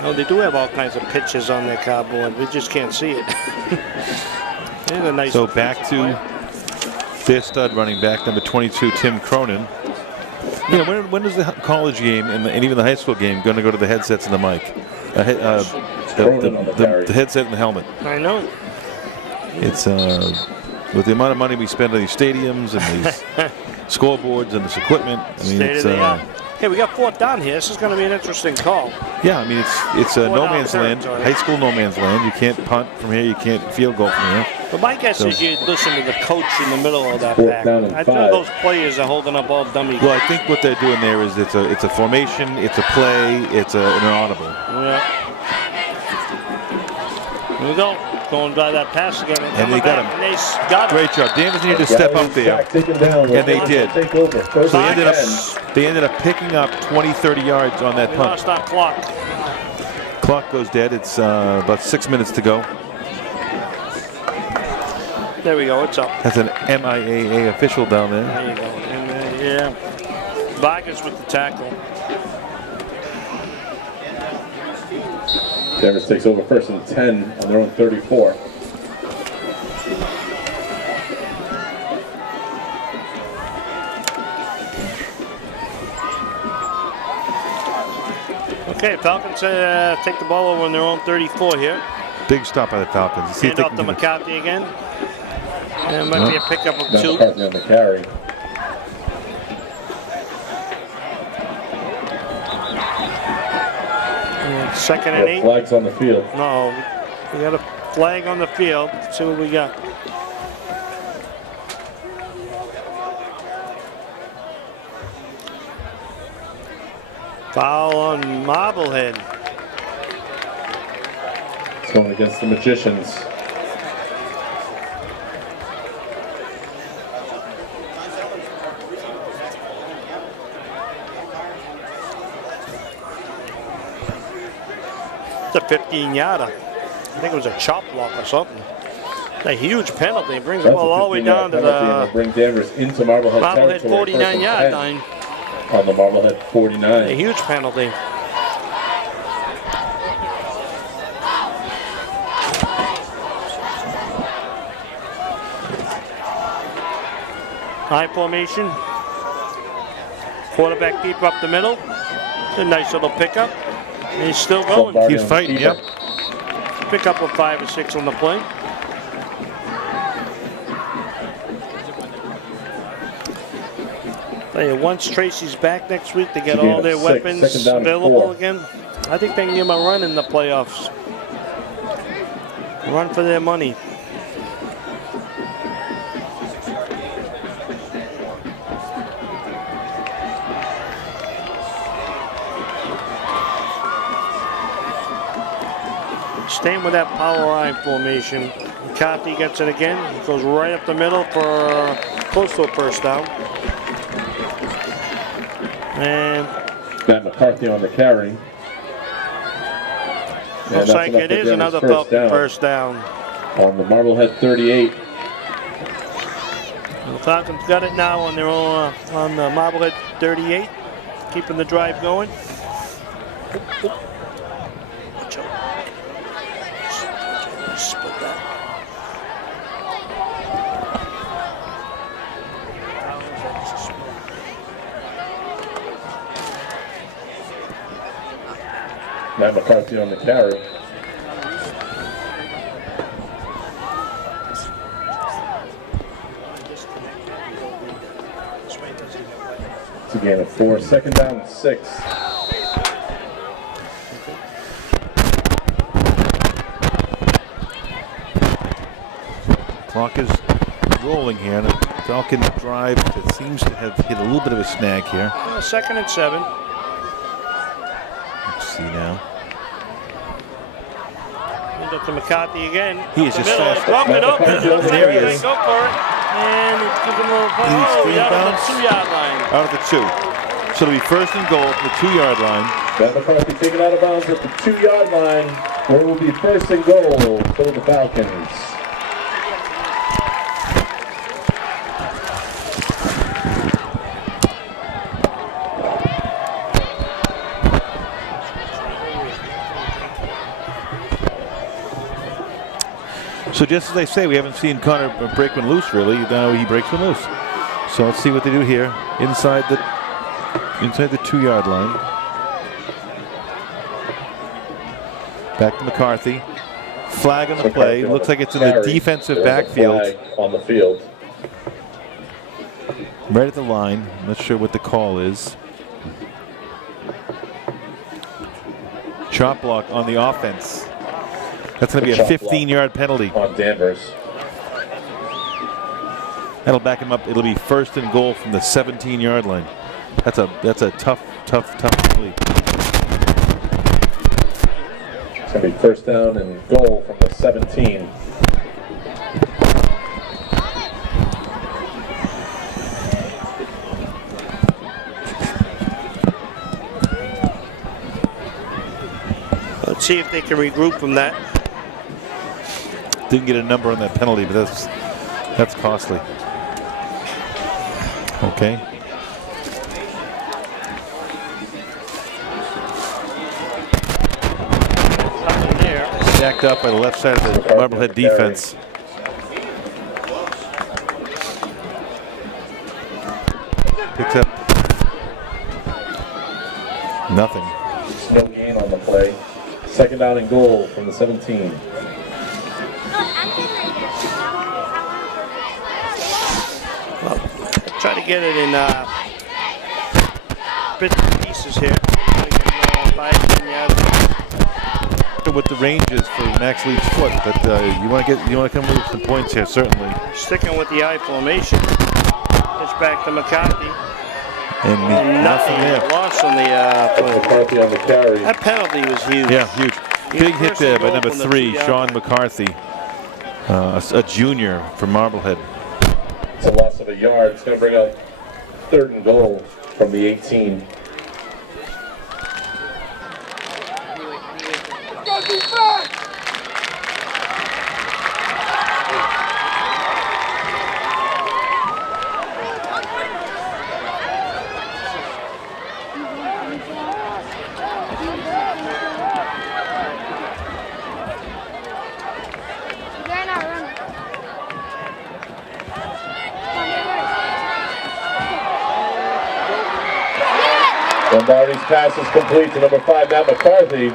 Oh, they do have all kinds of pictures on their cardboard. We just can't see it. Nice. So back to their stud running back, number 22, Tim Cronin. You know, when is the college game and even the high school game going to go to the headsets and the mic? The headset and the helmet. I know. It's with the amount of money we spend on these stadiums and these scoreboards and this equipment. I mean, it's hey, we got 4th down here. This is going to be an interesting call. Yeah, I mean, it's a no man's land, high school no man's land. You can't punt from here. You can't field goal from here. But my guess is you listen to the coach in the middle of that back. I think those players are holding up all dummy. Well, I think what they're doing there is it's a formation, it's a play, it's an audible. Yeah. Here we go. Going by that pass again. And they got him. And they got him. Great job. Danvers needed to step up there. And they did. So they ended up picking up 20, 30 yards on that punt. Lost our clock. Clock goes dead. It's about 6 minutes to go. There we go. It's up. That's an MIAA official down there. There you go. And, yeah. Vargas with the tackle. Danvers takes over 1st and 10 on their own 34. Okay, Falcons take the ball over on their own 34 here. Big stop by the Falcons. See Hand off to McCarthy again. And it might be a pickup of 2. McCarthy on the carry. And 2nd and 8. Flags on the field. No, we got a flag on the field. Let's see what we got. Foul on Marblehead. It's going against the Magicians. It's a 15-yarder. I think it was a chop block or something. It's a huge penalty. It brings the ball all the way down to the bring Danvers into Marblehead 49-yard line. On the Marblehead 49. A huge penalty. High formation. Quarterback deep up the middle. It's a nice little pickup. And he's still going. He's fighting, yep. Pick up a 5 or 6 on the play. Once Tracy's back next week, they get all their weapons available again. I think they can give them a run in the playoffs. Run for their money. Staying with that power line formation. McCarthy gets it again. He goes right up the middle for close to a 1st down. And Matt McCarthy on the carry. Looks like it is another Falcon 1st down. On the Marblehead 38. The Falcons got it now on their own on the Marblehead 38, keeping the drive going. Watch out. Split that. Matt McCarthy on the carry. It's a gain of 4, second down and 6. Clock is rolling here. The Falcon drive that seems to have hit a little bit of a snag here. Second and 7. Let's see now. Up to McCarthy again. He is just fast. Bumped it open. There he is. Go for it. And it gives him a little out of the 2-yard line. Out of the 2. So it'll be first and goal at the 2-yard line. Matt McCarthy taken out of bounds at the 2-yard line, where it will be first and goal for the Falcons. So just as they say, we haven't seen Connor break one loose really. Now he breaks one loose. So let's see what they do here inside the 2-yard line. Back to McCarthy. Flag on the play. Looks like it's in the defensive backfield. On the field. Right at the line. I'm not sure what the call is. Chop block on the offense. That's going to be a 15-yard penalty. On Danvers. That'll back him up. It'll be first and goal from the 17-yard line. That's a tough play. It's going to be first down and goal from the 17. Let's see if they can regroup from that. Didn't get a number on that penalty, but that's costly. Okay. Stacked up by the left side of the Marblehead defense. Picks up nothing. No gain on the play. Second down and goal from the 17. Try to get it in bits and pieces here. 5-10 yards. What the range is for Max Lee's foot, but you want to come with some points here, certainly. Sticking with the I formation. Pitch back to McCarthy. And nothing there. Loss on the McCarthy on the carry. that penalty was huge. Yeah, huge. Big hit there by number 3, Sean McCarthy, a junior from Marblehead. It's a loss of a yard. It's going to bring up third and goal from the 18. Lombardi's pass is complete to number 5, Matt McCarthy.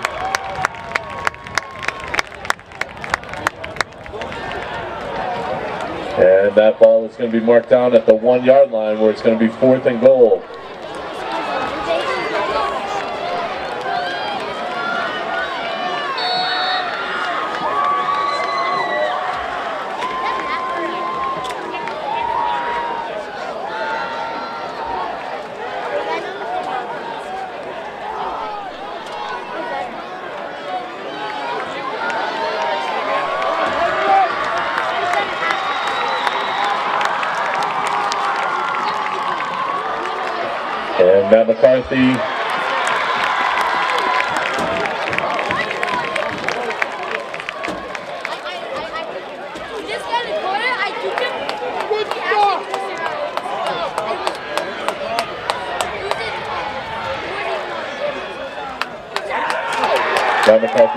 And that ball is going to be marked down at the 1-yard line, where it's going to be fourth and goal. And Matt McCarthy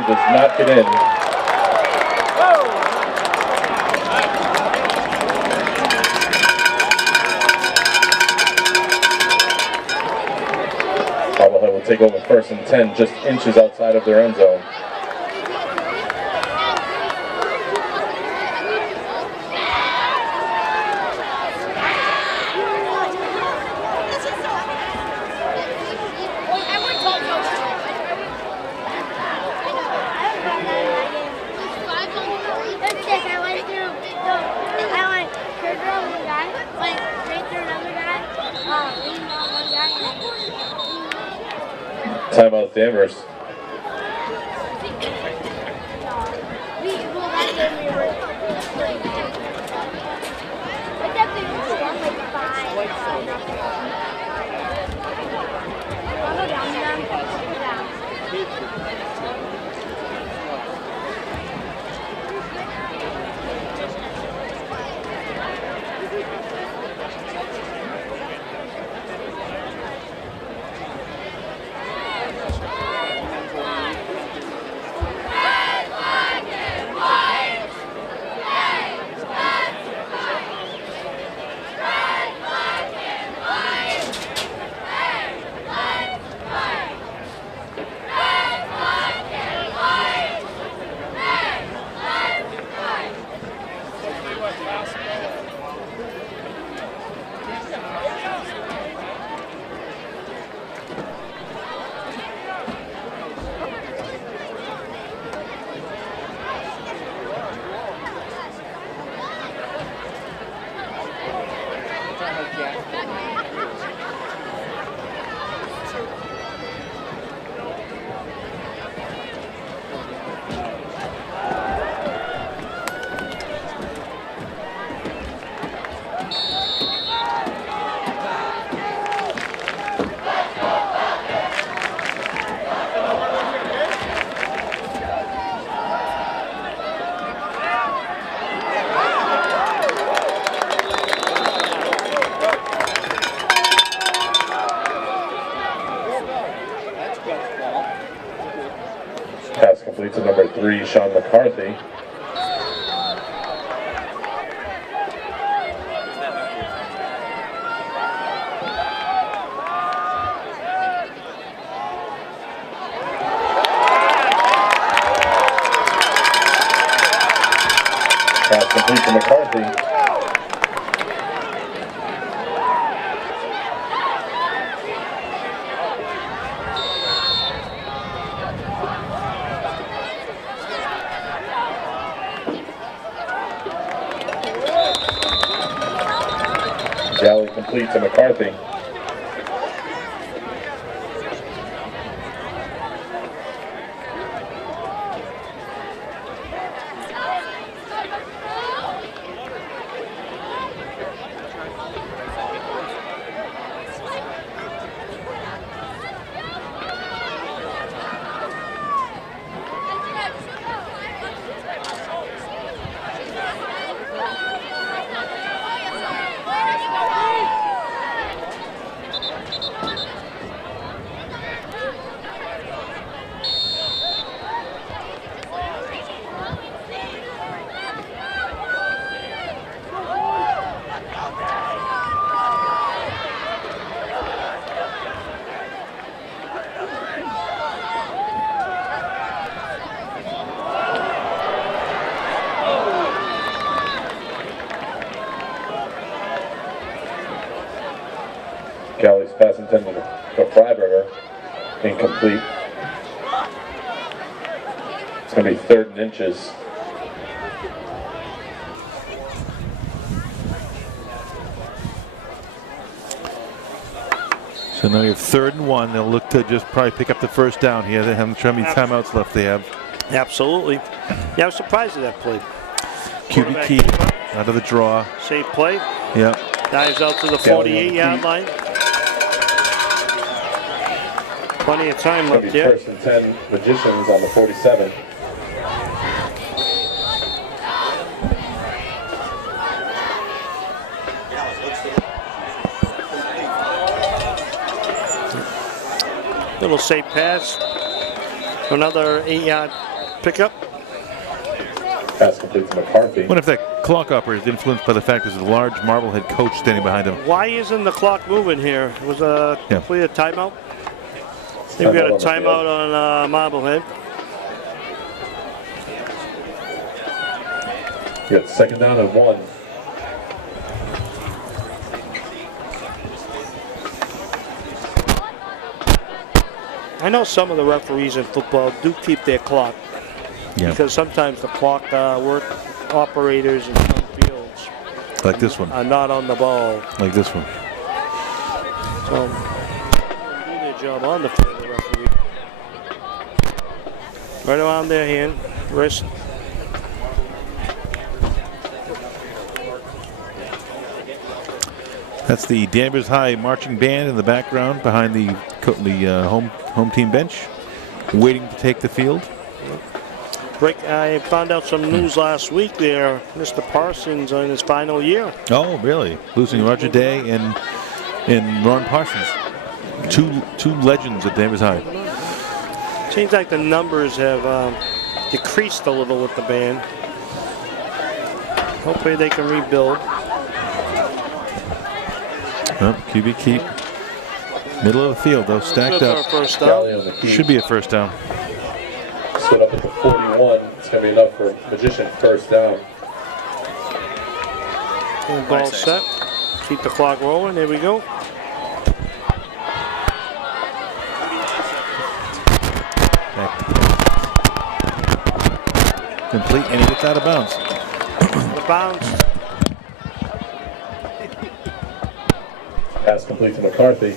does not get in. Marblehead will take over first and 10, just inches outside of their end zone. Timeout Danvers. Pass complete to number 3, Sean McCarthy. Pass complete to McCarthy. Galley complete to McCarthy. Galley's pass intended for Freiberger, incomplete. It's going to be 3rd and inches. So now you have 3rd and 1. They'll look to just probably pick up the first down here. They haven't sure how many timeouts left they have. Absolutely. Yeah, I was surprised at that play. QB key out of the draw. Safe play. Yeah. Dives out to the 48-yard line. Plenty of time left here. 1st and 10 Magicians on the 47. Little safe pass. Another 8-yard pickup. Pass complete to McCarthy. I wonder if that clock operator is influenced by the fact there's a large Marblehead coach standing behind him. Why isn't the clock moving here? It was a complete timeout. I think we got a timeout on Marblehead. You got 2nd down and 1. I know some of the referees in football do keep their clock. Yeah. Because sometimes the clock work operators in some fields Like this one. are not on the ball. Like this one. So, do their job on the field, the referee. Right around their hand, wrist. That's the Danvers High marching band in the background behind the home team bench, waiting to take the field. I found out some news last week there. Mr. Parsons in his final year. Oh, really? Losing Roger Day and Ron Parsons. Two legends at Danvers High. Seems like the numbers have decreased a little with the band. Hopefully they can rebuild. Oh, QB keep. Middle of the field, though, stacked up. First down. Should be a first down. Stood up at the 41. It's going to be enough for Magician first down. And ball set. Keep the clock rolling. There we go. Complete, and he gets out of bounds. Out of bounds. Pass complete to McCarthy.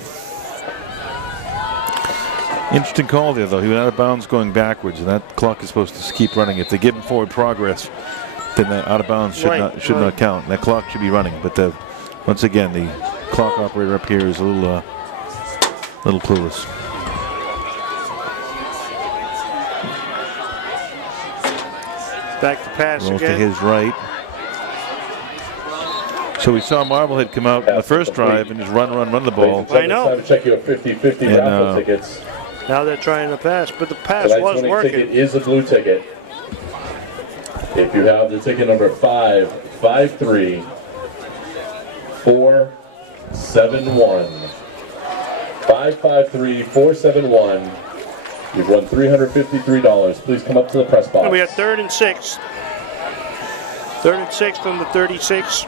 Interesting call there, though. He went out of bounds going backwards, and that clock is supposed to keep running. If they give him forward progress, then that out of bounds should not count. That clock should be running. But once again, the clock operator up here is a little clueless. Back to pass Rolls again. to his right. So we saw Marblehead come out in the first drive and just run the ball. I know. Time to check your 50-50 raffle tickets. Now they're trying to pass, but the pass Tonight's was winning working. ticket is a blue ticket. If you have the ticket number 553 471, 553 471. You've won $353. Please come up to the press box. And we have 3rd and 6. 3rd and 6 from the 36.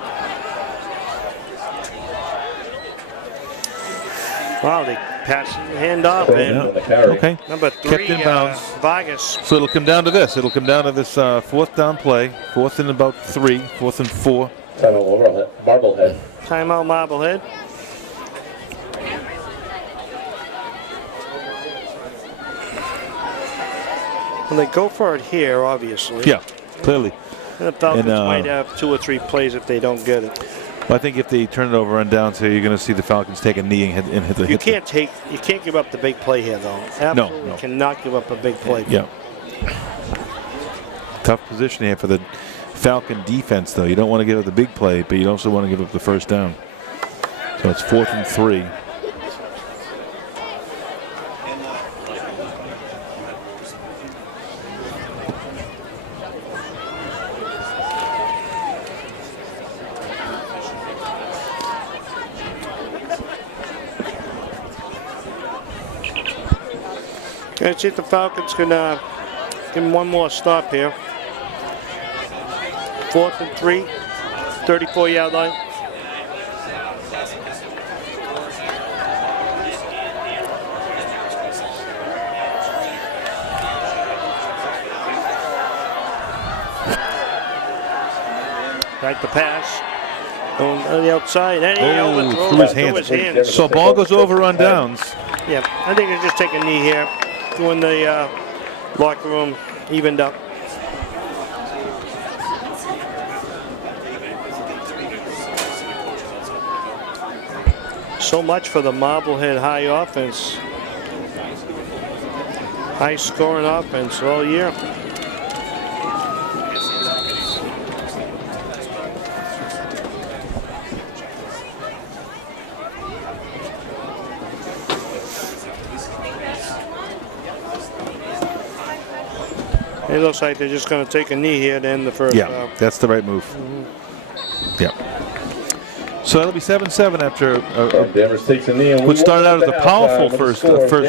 Wow, they pass hand off and Okay. number 3, kept in bounds. Vargas. So it'll come down to this. It'll come down to this fourth down play. 4th and about 3. 4th and 4. Timeout Marblehead. Timeout Marblehead. Well, they go for it here, obviously. Yeah, clearly. And the Falcons might have 2 or 3 plays if they don't get it. Well, I think if they turn it over on downs here, you're going to see the Falcons take a knee and hit the. You can't give up the big play here, though. Absolutely No. cannot give up a big play. Yeah. Tough position here for the Falcon defense, though. You don't want to give up the big play, but you also want to give up the first down. So it's 4th and 3. Let's see if the Falcons can give him one more stop here. 4th and 3, 34-yard line. Back to pass. Going on the outside. And he overthrows through his hands. So ball goes over on downs. Yeah, I think he's just take a knee here. When the locker room evened up. So much for the Marblehead High offense. High scoring offense all year. It looks like they're just going to take a knee here to end the first. Yeah, that's the right move. Yeah. So it'll be 7-7 after Danvers takes a knee. what started out as a powerful first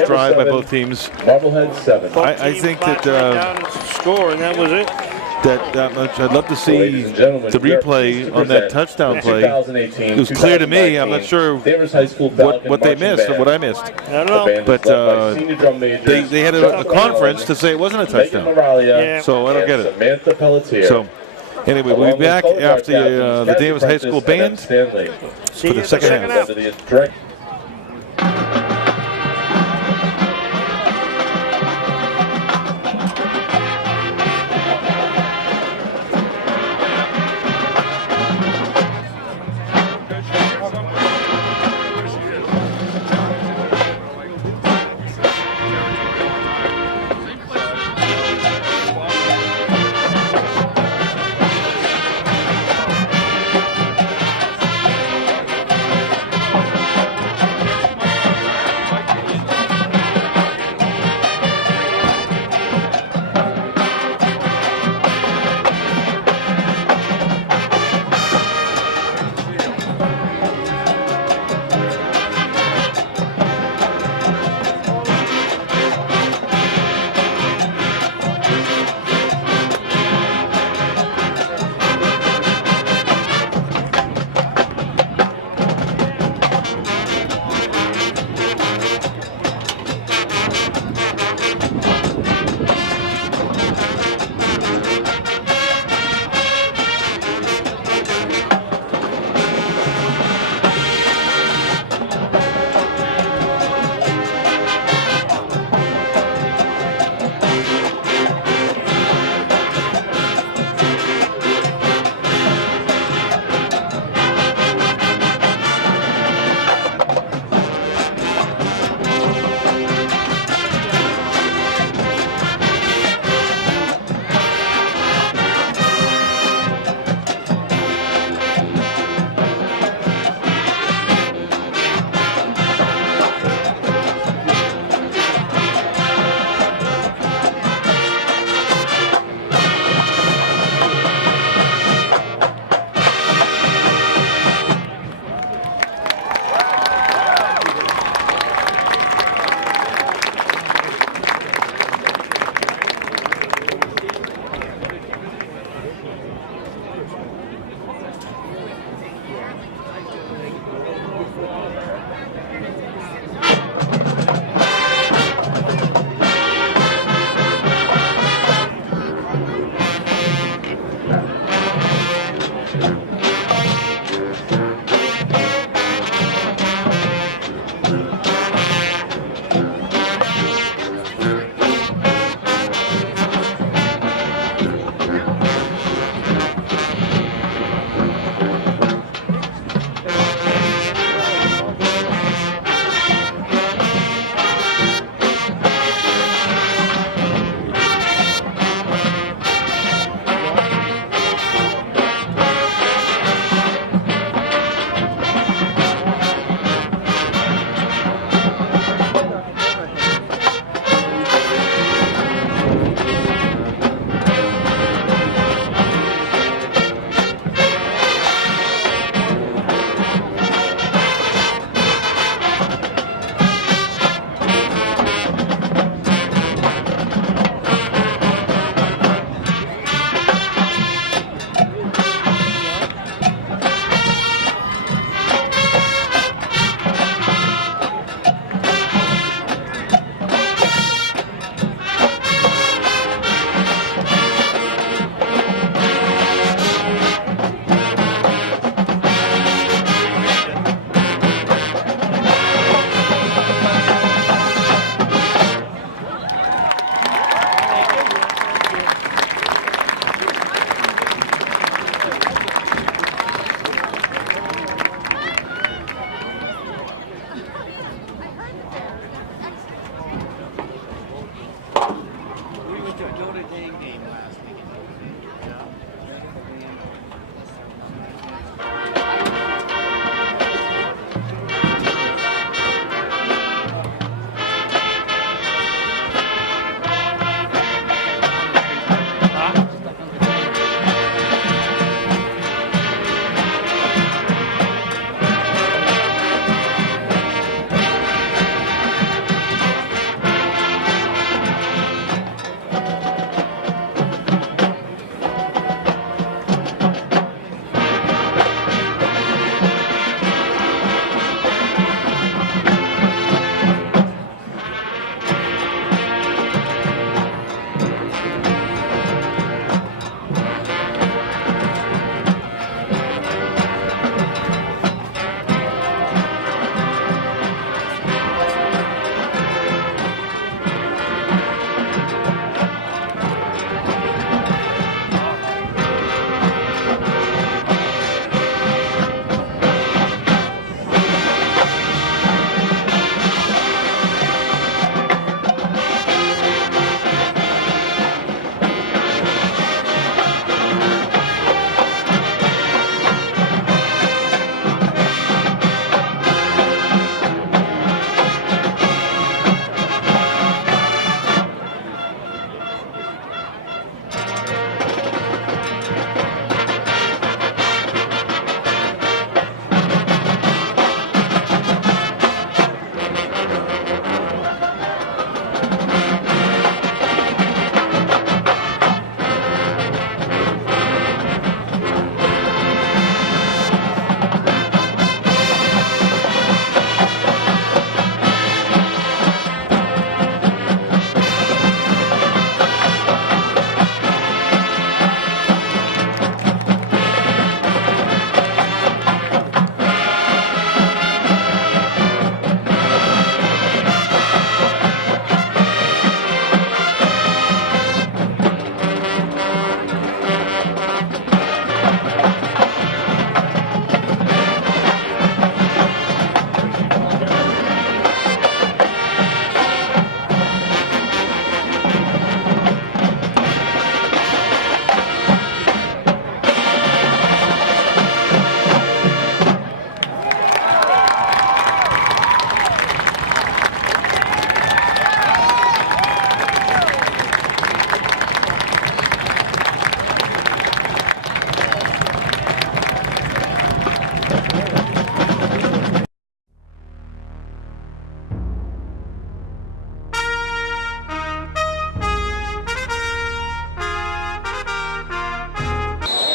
drive by both teams. Marblehead 7. I think that down score, and that was it. that much. I'd love to see the replay on that touchdown play. It was clear to me. I'm not sure what they missed or what I missed. I don't know. But they had a conference to say it wasn't a touchdown. Yeah. So I don't get it. So anyway, we'll be back after the Danvers High School Band for the second half.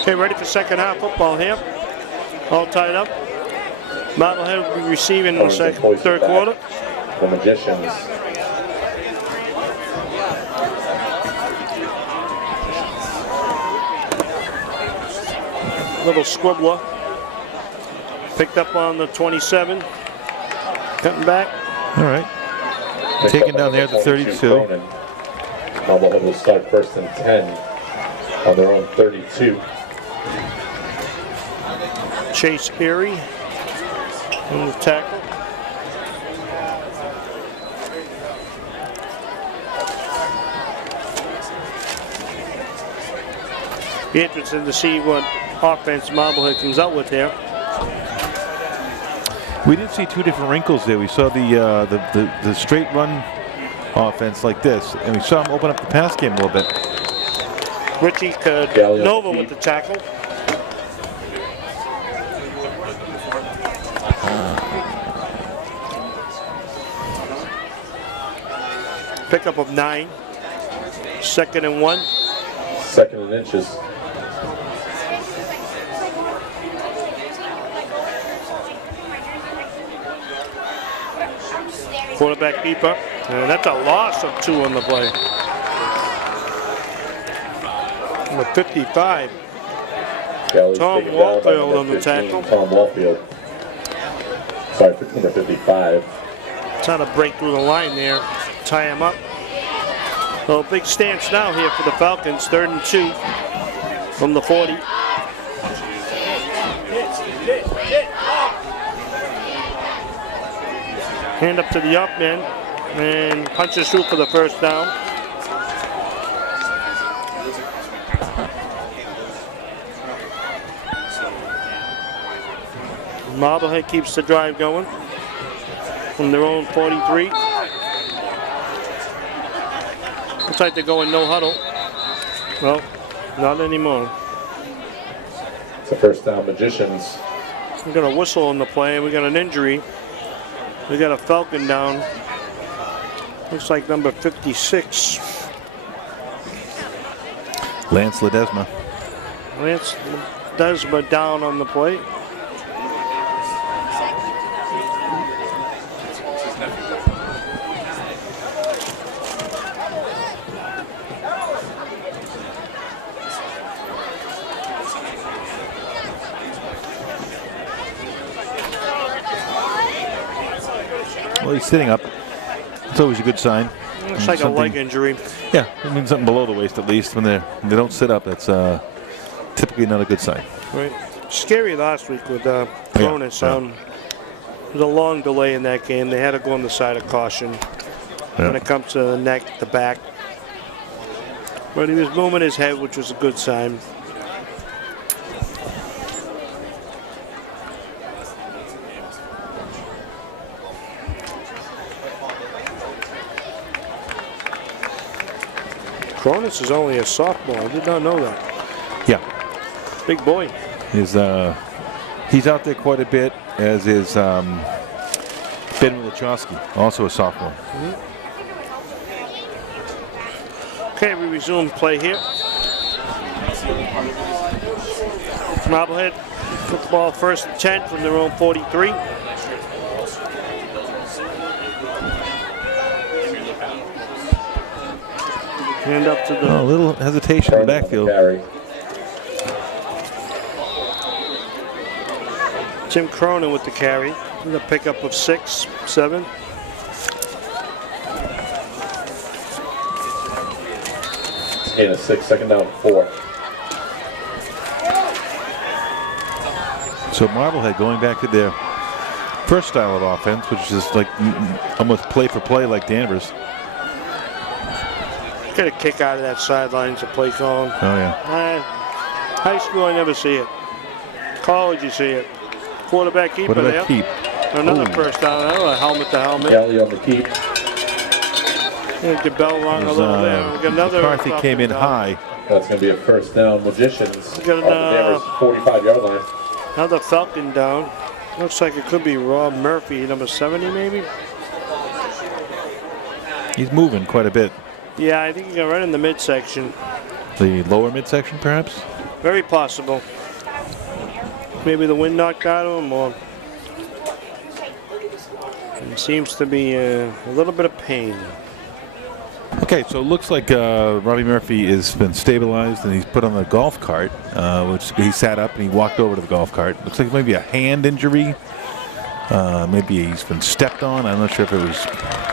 Okay, ready for second half football here. All tied up. Marblehead will be receiving in the third quarter. The Magicians. Little squibbler. Picked up on the 27. Cutting back. All right. Taken down there at the 32. Marblehead will start first and 10 on their own 32. Chase Erie on the tackle. Be interesting to see what offense Marblehead comes out with here. We did see two different wrinkles there. We saw the straight run offense like this, and we saw him open up the pass game a little bit. Richie Nova with the tackle. Pickup of 9. 2nd and 1. 2nd and inches. Quarterback keeper. And that's a loss of 2 on the play. Number 55. Tom Walfield on the tackle. Tom Walfield. Sorry, number 55. Trying to break through the line there. Tie him up. So big stance now here for the Falcons. 3rd and 2 from the 40. Hand up to the up man and punches through for the first down. Marblehead keeps the drive going from their own 43. Looks like they're going no huddle. Well, not anymore. It's a first down, Magicians. We got a whistle on the play. We got an injury. We got a Falcon down. Looks like number 56. Lance Ledesma. Lance Ledesma down on the play. Well, he's sitting up. It's always a good sign. Looks like a leg injury. Yeah, it means something below the waist at least. When they don't sit up, that's typically not a good sign. Right. Scary last week with Cronus. There was a long delay in that game. They had to go on the side of caution when it comes to the neck, the back. But he was moving his head, which was a good sign. Cronus is only a sophomore. I did not know that. Yeah. Big boy. He's out there quite a bit, as is Ben Wilichowski, also a sophomore. Okay, we resume play here. Marblehead put the ball 1st and 10 from their own 43. Hand up to the... A little hesitation in the backfield. Tim Cronin with the carry. With a pickup of 6, 7. Gain of 6, 2nd down, 4. So Marblehead going back to their first style of offense, which is like almost play for play like Danvers. Get a kick out of that sideline to play calling. Oh, yeah. High school, I never see it. College, you see it. Quarterback keeper there. Keep? Another first down. Oh, a helmet to helmet. Kelly on the keep. The bell rung a little there. We got another. McCarthy came in high. That's going to be a first down. Magicians We got off the Danvers 45-yard line. Another Falcon down. Looks like it could be Rob Murphy, number 70 maybe. He's moving quite a bit. Yeah, I think he got right in the midsection. The lower midsection, perhaps? Very possible. Maybe the wind knocked out of him, or he seems to be a little bit of pain. Okay, so it looks like Robbie Murphy has been stabilized and he's put on the golf cart, which he sat up and he walked over to the golf cart. Looks like maybe a hand injury. Maybe he's been stepped on. I'm not sure if it was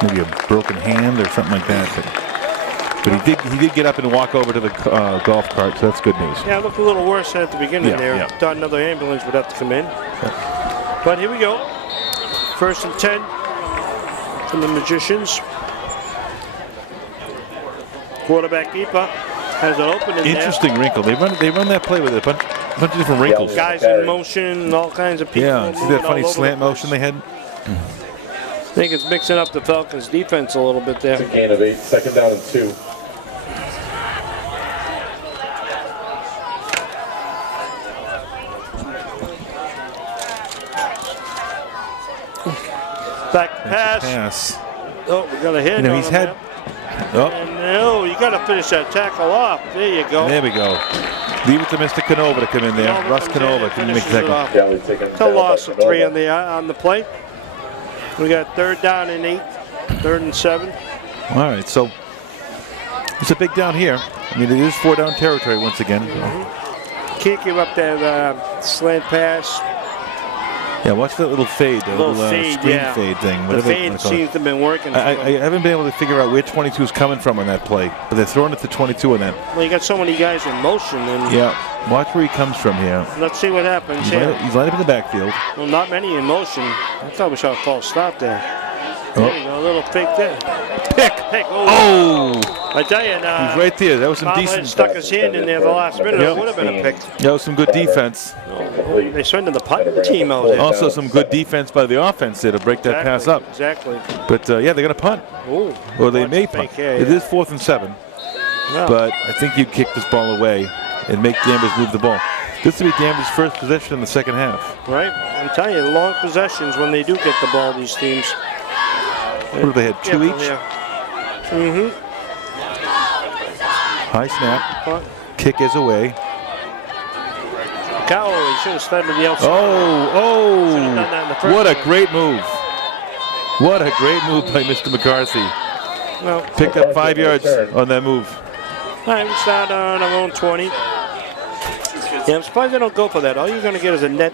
maybe a broken hand or something like that. But he did get up and walk over to the golf cart, so that's good news. Yeah, it looked a little worse at the beginning there. Yeah. Thought another ambulance would have to come in. Yeah. But here we go. 1st and 10 from the Magicians. Quarterback keeper has it open in Interesting wrinkle. They run that play with a bunch of different wrinkles. Guys in motion, all kinds of people. Yeah, see that funny slant motion they had? I think it's mixing up the Falcons' defense a little bit there. It's a gain of 8, 2nd down and 2. Back pass. Oh, we got a hit. He's had. Oh. No, you got to finish that tackle off. There you go. There we go. Leave it to Mr. Canova to come in there. Russ Canova can make the tackle. It's a loss of 3 on the play. We got 3rd down and 8, 3rd and 7. All right, so it's a big down here. I mean, it is 4-down territory once again. Can't give up that slant pass. Yeah, watch that little fade, the little fade, screen yeah. fade thing. The fade seems to have been working. I haven't been able to figure out where 22 is coming from on that play, but they're throwing it to 22 on that. Well, you got so many guys in motion. And yeah, watch where he comes from here. Let's see what happens. He's lined up in the backfield. Well, not many in motion. I thought we saw a false stop there. There you go, a little fake there. Pick. Oh! I tell you, he's right there. That was some decent. Stuck his hand in there the last minute. It would have been a pick. That was some good defense. They sending the punting team out there. Also, some good defense by the offense there to break that pass up. Exactly. But yeah, they're going to punt. Ooh, or they may punt. It is 4th and 7. Yeah. But I think you kick this ball away and make Danvers move the ball. This will be Danvers' first possession in the second half. Right. I'm telling you, long possessions when they do get the ball, these teams. What have they had, 2 each? Yeah. High snap. Kick is away. Callaway should have started the outside. What a great move. What a great move by Mr. McCarthy. Well, picked up 5 yards on that move. All right, we start on our own 20. Yeah, I'm surprised they don't go for that. All you're going to get is a net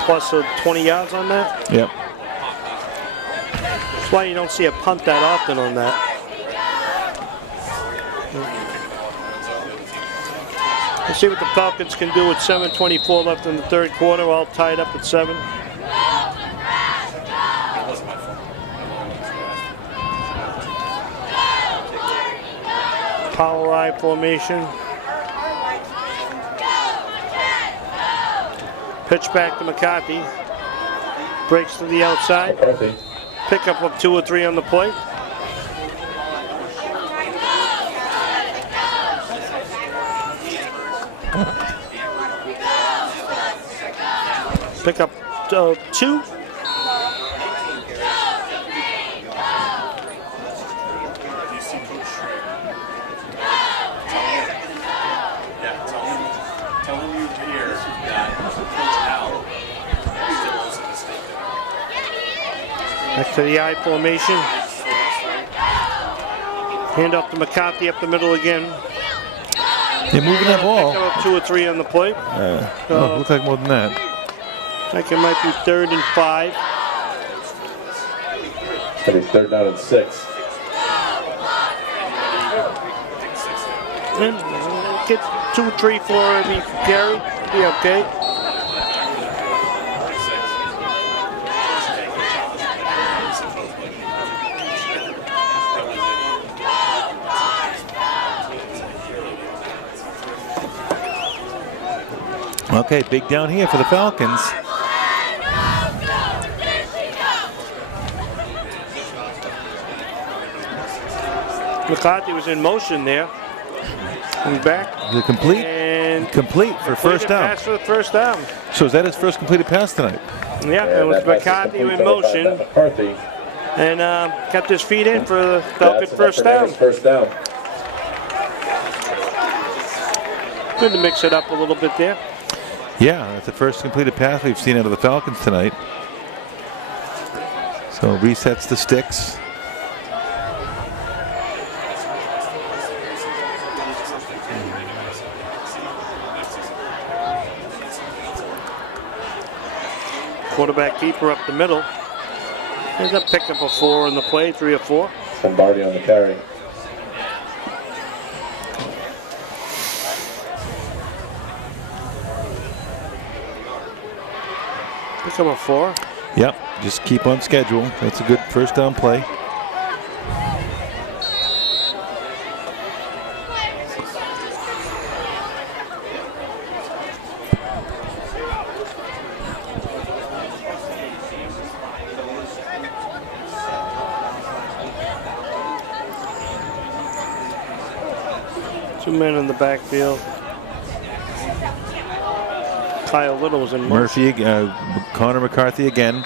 plus of 20 yards on that. Yep. That's why you don't see a punt that often on that. Let's see what the Falcons can do with 7:24 left in the 3rd quarter, all tied up at 7. Power I formation. Pitch back to McCarthy. Breaks to the outside. Pickup of 2 or 3 on the play. Pick up 2. Back to the I formation. Hand off to McCarthy up the middle again. They're moving that ball. Pick up 2 or 3 on the play. Looks like more than that. I think it might be 3rd and 5. Maybe 3rd down and 6. And get 2, 3, 4 every carry. Be okay. Okay, big down here for the Falcons. McCarthy was in motion there. And back. Is it complete? And complete for first down. Pass for the first down. So is that his first completed pass tonight? Yeah, it was McCarthy in motion. And kept his feet in for the Falcon first down. Good to mix it up a little bit there. Yeah, that's the first completed pass we've seen out of the Falcons tonight. So resets the sticks. Quarterback keeper up the middle. Ends up picking up a 4 in the play, 3 or 4. Lombardi on the carry. Pick up a 4. Yep, just keep on schedule. That's a good first down play. Two men in the backfield. Kyle Little was in Murphy, Connor McCarthy again.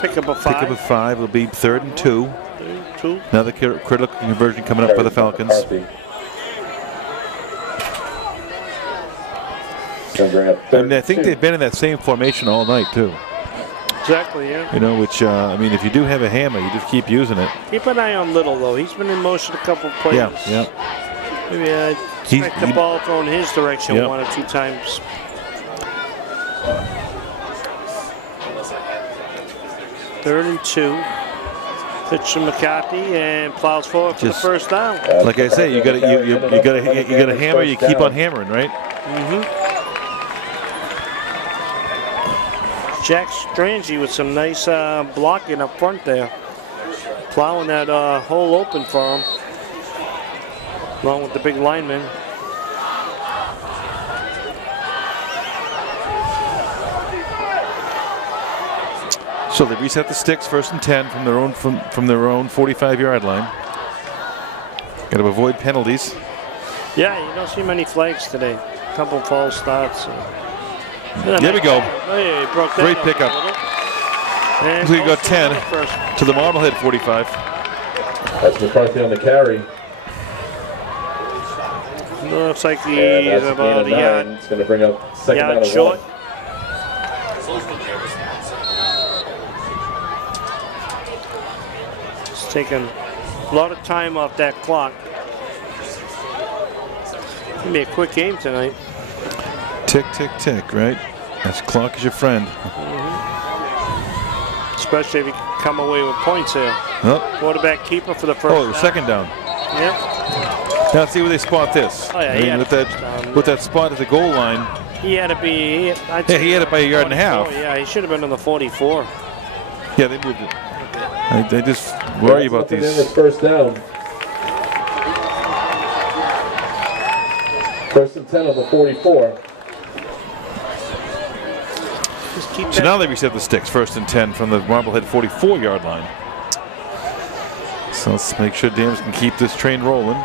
Pick up a 5. Pick up a 5. It'll be 3rd and 2. 2. Another critical conversion coming up for the Falcons. And I think they've been in that same formation all night too. Exactly, yeah. You know, which I mean, if you do have a hammer, you just keep using it. Keep an eye on Little though. He's been in motion a couple of plays. Yeah. Maybe expect the ball thrown his direction 1 or 2 times. Third and 2. Pitch to McCarthy and plows forward for the first down. Like I say, you got to hammer. You keep on hammering, right? Jack Strange with some nice blocking up front there, plowing that hole open for him, along with the big lineman. So they reset the sticks, 1st and 10 from their own 45-yard line. Got to avoid penalties. Yeah, you don't see many flags today. A couple false starts. There we go. Hey, broke that Great pickup. And we got 10 to the Marblehead 45. That's McCarthy on the carry. Looks like he's about a yard. It's going to bring up second down and short. 1. It's taking a lot of time off that clock. It's going to be a quick game tonight. Tick, tick, tick, right? That's clock is your friend. Especially if you come away with points here. Quarterback keeper for the first down. Second down. Yeah. Now let's see where they spot this. Oh, yeah, I mean, with that spot at the goal line. He had to be. He had it by a yard and a half. Yeah, he should have been on the 44. Yeah, they moved it. They just worry about these. First down. 1st and 10 on the 44. So now they reset the sticks, 1st and 10 from the Marblehead 44-yard line. So let's make sure Danvers can keep this train rolling.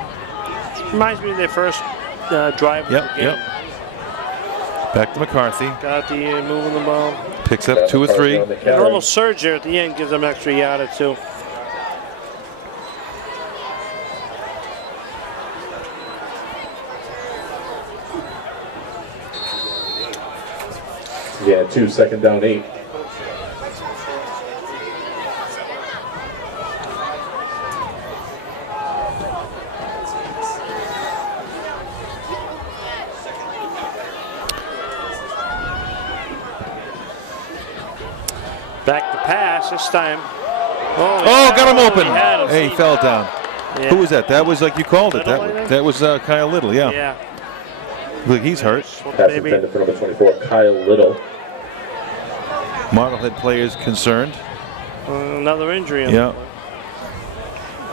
Reminds me of their first drive. Yep. Back to McCarthy. McCarthy moving the ball. Picks up 2 or 3. And a little surge here at the end gives them an extra yard or 2. Yeah, 2, second down 8. Back to pass this time. Got him open. He fell down. Yeah. Who was that? That was like you called it. That was Kyle Little, Yeah. Look, he's hurt. Pass intended for number 24, Kyle Little. Marblehead players concerned. Another injury. Yeah.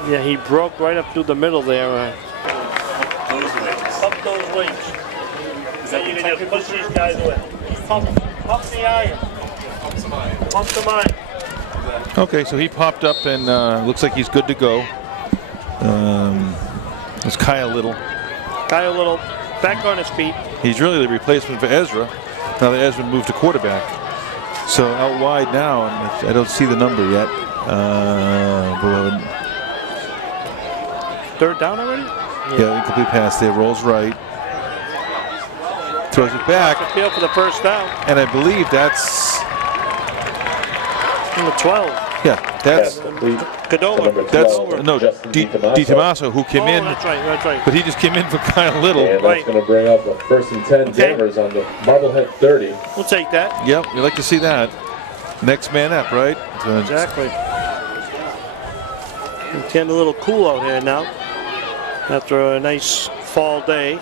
Yeah, he broke right up through the middle there. Up those wings. You can just push these guys away. Pump the iron. Pump the iron. Okay, so he popped up and looks like he's good to go. It's Kyle Little. Kyle Little back on his feet. He's really the replacement for Ezra. Now that Ezra moved to quarterback. So out wide now, and I don't see the number yet. Third down already? Yeah, incomplete pass there, rolls right. Throws it back. Appeal for the first down. And I believe that's... Number 12. Yeah, that's... Cadova. That's no, Di Tommaso, who came in. That's right. But he just came in for kind of little. And that's going to bring up a 1st and 10 Danvers on the Marblehead 30. We'll take that. Yep, you like to see that. Next man up, right? Exactly. It's getting a little cool out here now after a nice fall day.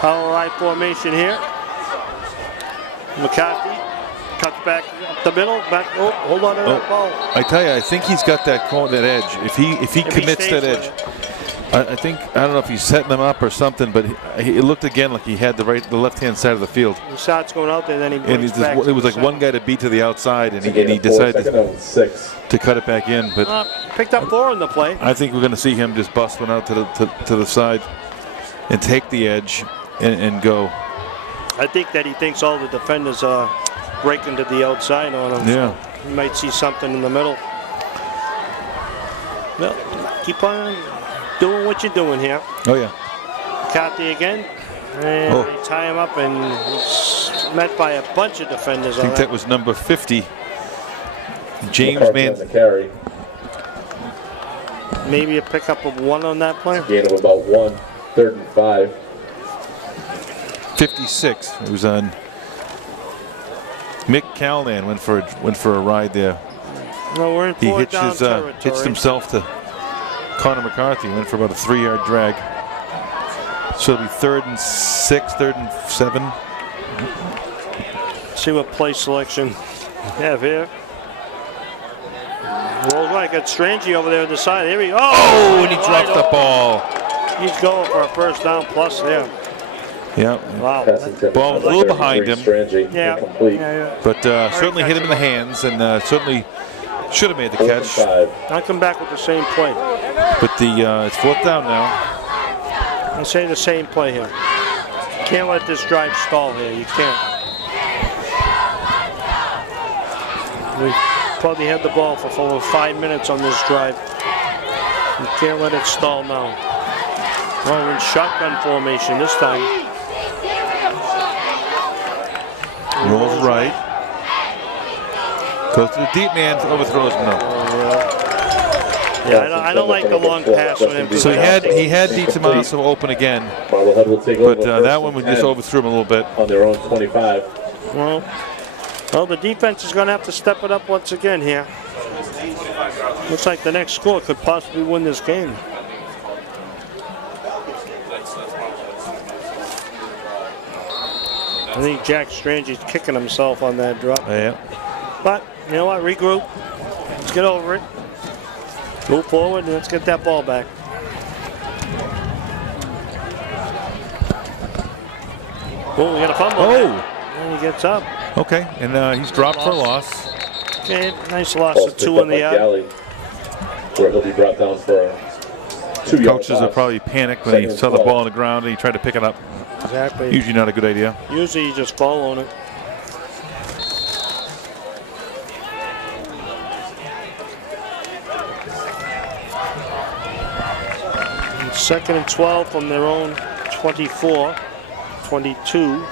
Power I formation here. McCarthy cuts back up the middle. Back. Oh, hold on to that ball. I tell you, I think he's got that edge. If he commits that edge, I don't know if he's setting them up or something, but it looked again like he had the left-hand side of the field. He saw it's going out there, then he back it was like one guy to beat to the outside, and he decided to cut it back in. But picked up 4 in the play. I think we're going to see him just bust one out to the side and take the edge and go. I think that he thinks all the defenders are breaking to the outside on him. Yeah. So you might see something in the middle. Well, keep on doing what you're doing here. Oh, yeah. McCarthy again. And they tie him up, and he's met by a bunch of defenders. I think that was number 50. James Mann. Carry. Maybe a pickup of 1 on that play. Gain of about 1, 3rd and 5. 56. It was on Mick Callahan went for a ride there. Well, we're in he hitched himself to Connor McCarthy. Went for about a 3-yard drag. So it'll be 3rd and 6, 3rd and 7. See what play selection we have here. Rolls right, got Strangey over there on the side. Here we go. Oh, and he dropped the ball. He's going for a first down plus there. Yeah. Wow. Ball was a little behind him. Yeah. But certainly hit him in the hands, and certainly should have made the catch. I'll come back with the same play. But it's 4th down now. I say the same play here. You can't let this drive stall here. You can't. We probably had the ball for over 5 minutes on this drive. You can't let it stall now. Well, we're in shotgun formation this time. Rolls right. Goes to the deep man, overthrows him. No. Yeah, I don't like the long pass with him. So he had Di Tommaso open again, but that one was just overthrew him a little bit. On their own 25. Well, the defense is going to have to step it up once again here. Looks like the next score could possibly win this game. I think Jack Strangey's kicking himself on that drop. Yeah. But, you know what, regroup. Let's get over it. Move forward and let's get that ball back. Oh, we got a fumble. Oh! And he gets up. Okay, and he's dropped for a loss. Okay, nice loss of 2 on the out. Where he'll be brought down for a 2-yard Coaches are probably panicked when he saw the ball on the ground and he tried to pick it up. Exactly. Usually not a good idea. Usually you just fall on it. And 2nd and 12 from their own 24, 22.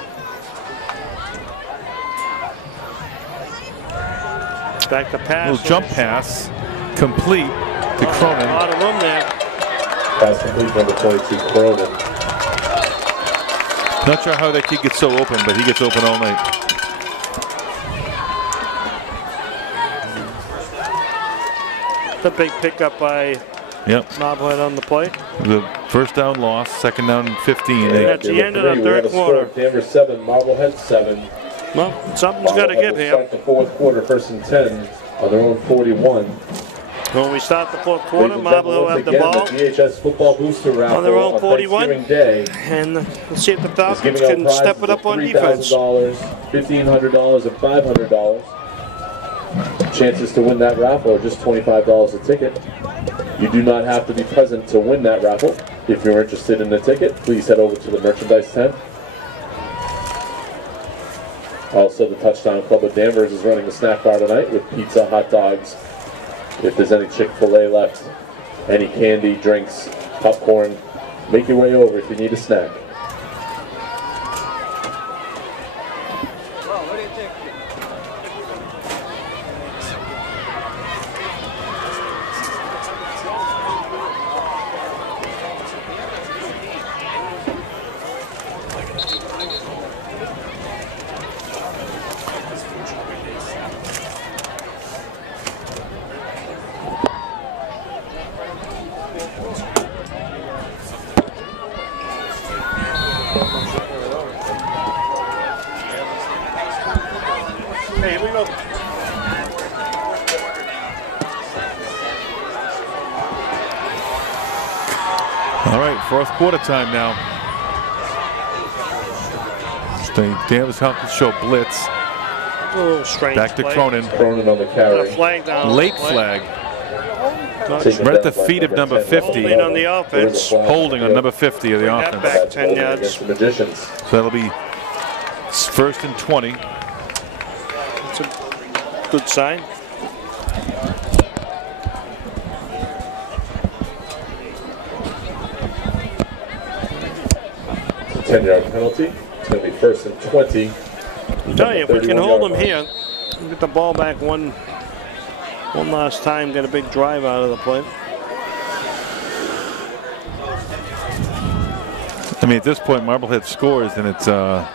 Back to pass. Little jump pass, complete to Cronin. A lot of room there. Pass complete, number 22, Cronin. Not sure how that kid gets so open, but he gets open all night. The big pickup by Marblehead on the play. The first down loss, 2nd down and 15. That's the end of the 3rd quarter. Danvers 7, Marblehead 7. Well, something's got to give here. Start the 4th quarter, 1st and 10 on their own 41. When we start the 4th quarter, Marblehead will have the ball. The DHS Football Booster Raffle on their own 41. Day. And let's see if the Falcons can step it up on defense. $3,000, $1,500, and $500. Chances to win that raffle are just $25 a ticket. You do not have to be present to win that raffle. If you're interested in the ticket, please head over to the merchandise tent. Also, the Touchdown Club of Danvers is running a snack bar tonight with pizza, hot dogs. If there's any Chick-fil-A left, any candy, drinks, popcorn. Make your way over if you need a snack. Hey, here we go. All right, fourth quarter time now. The Danvers Falcons show blitz. A little strange Back to play. Cronin. Cronin on the Got a carry. flag down. Late Play. flag. Taken Right at the down by feet of number 50. Holding on the offense. Holding on number 50 of the Bring that offense. back 10 Holding yards. against the Magicians. So that'll be first and 20. It's a good sign. It's a 10-yard penalty. It's going to be first and 20. I tell you, if we can hold them here, we'll get the ball back one last time, get a big drive out of the play. I mean, at this point, Marblehead scores, and it's might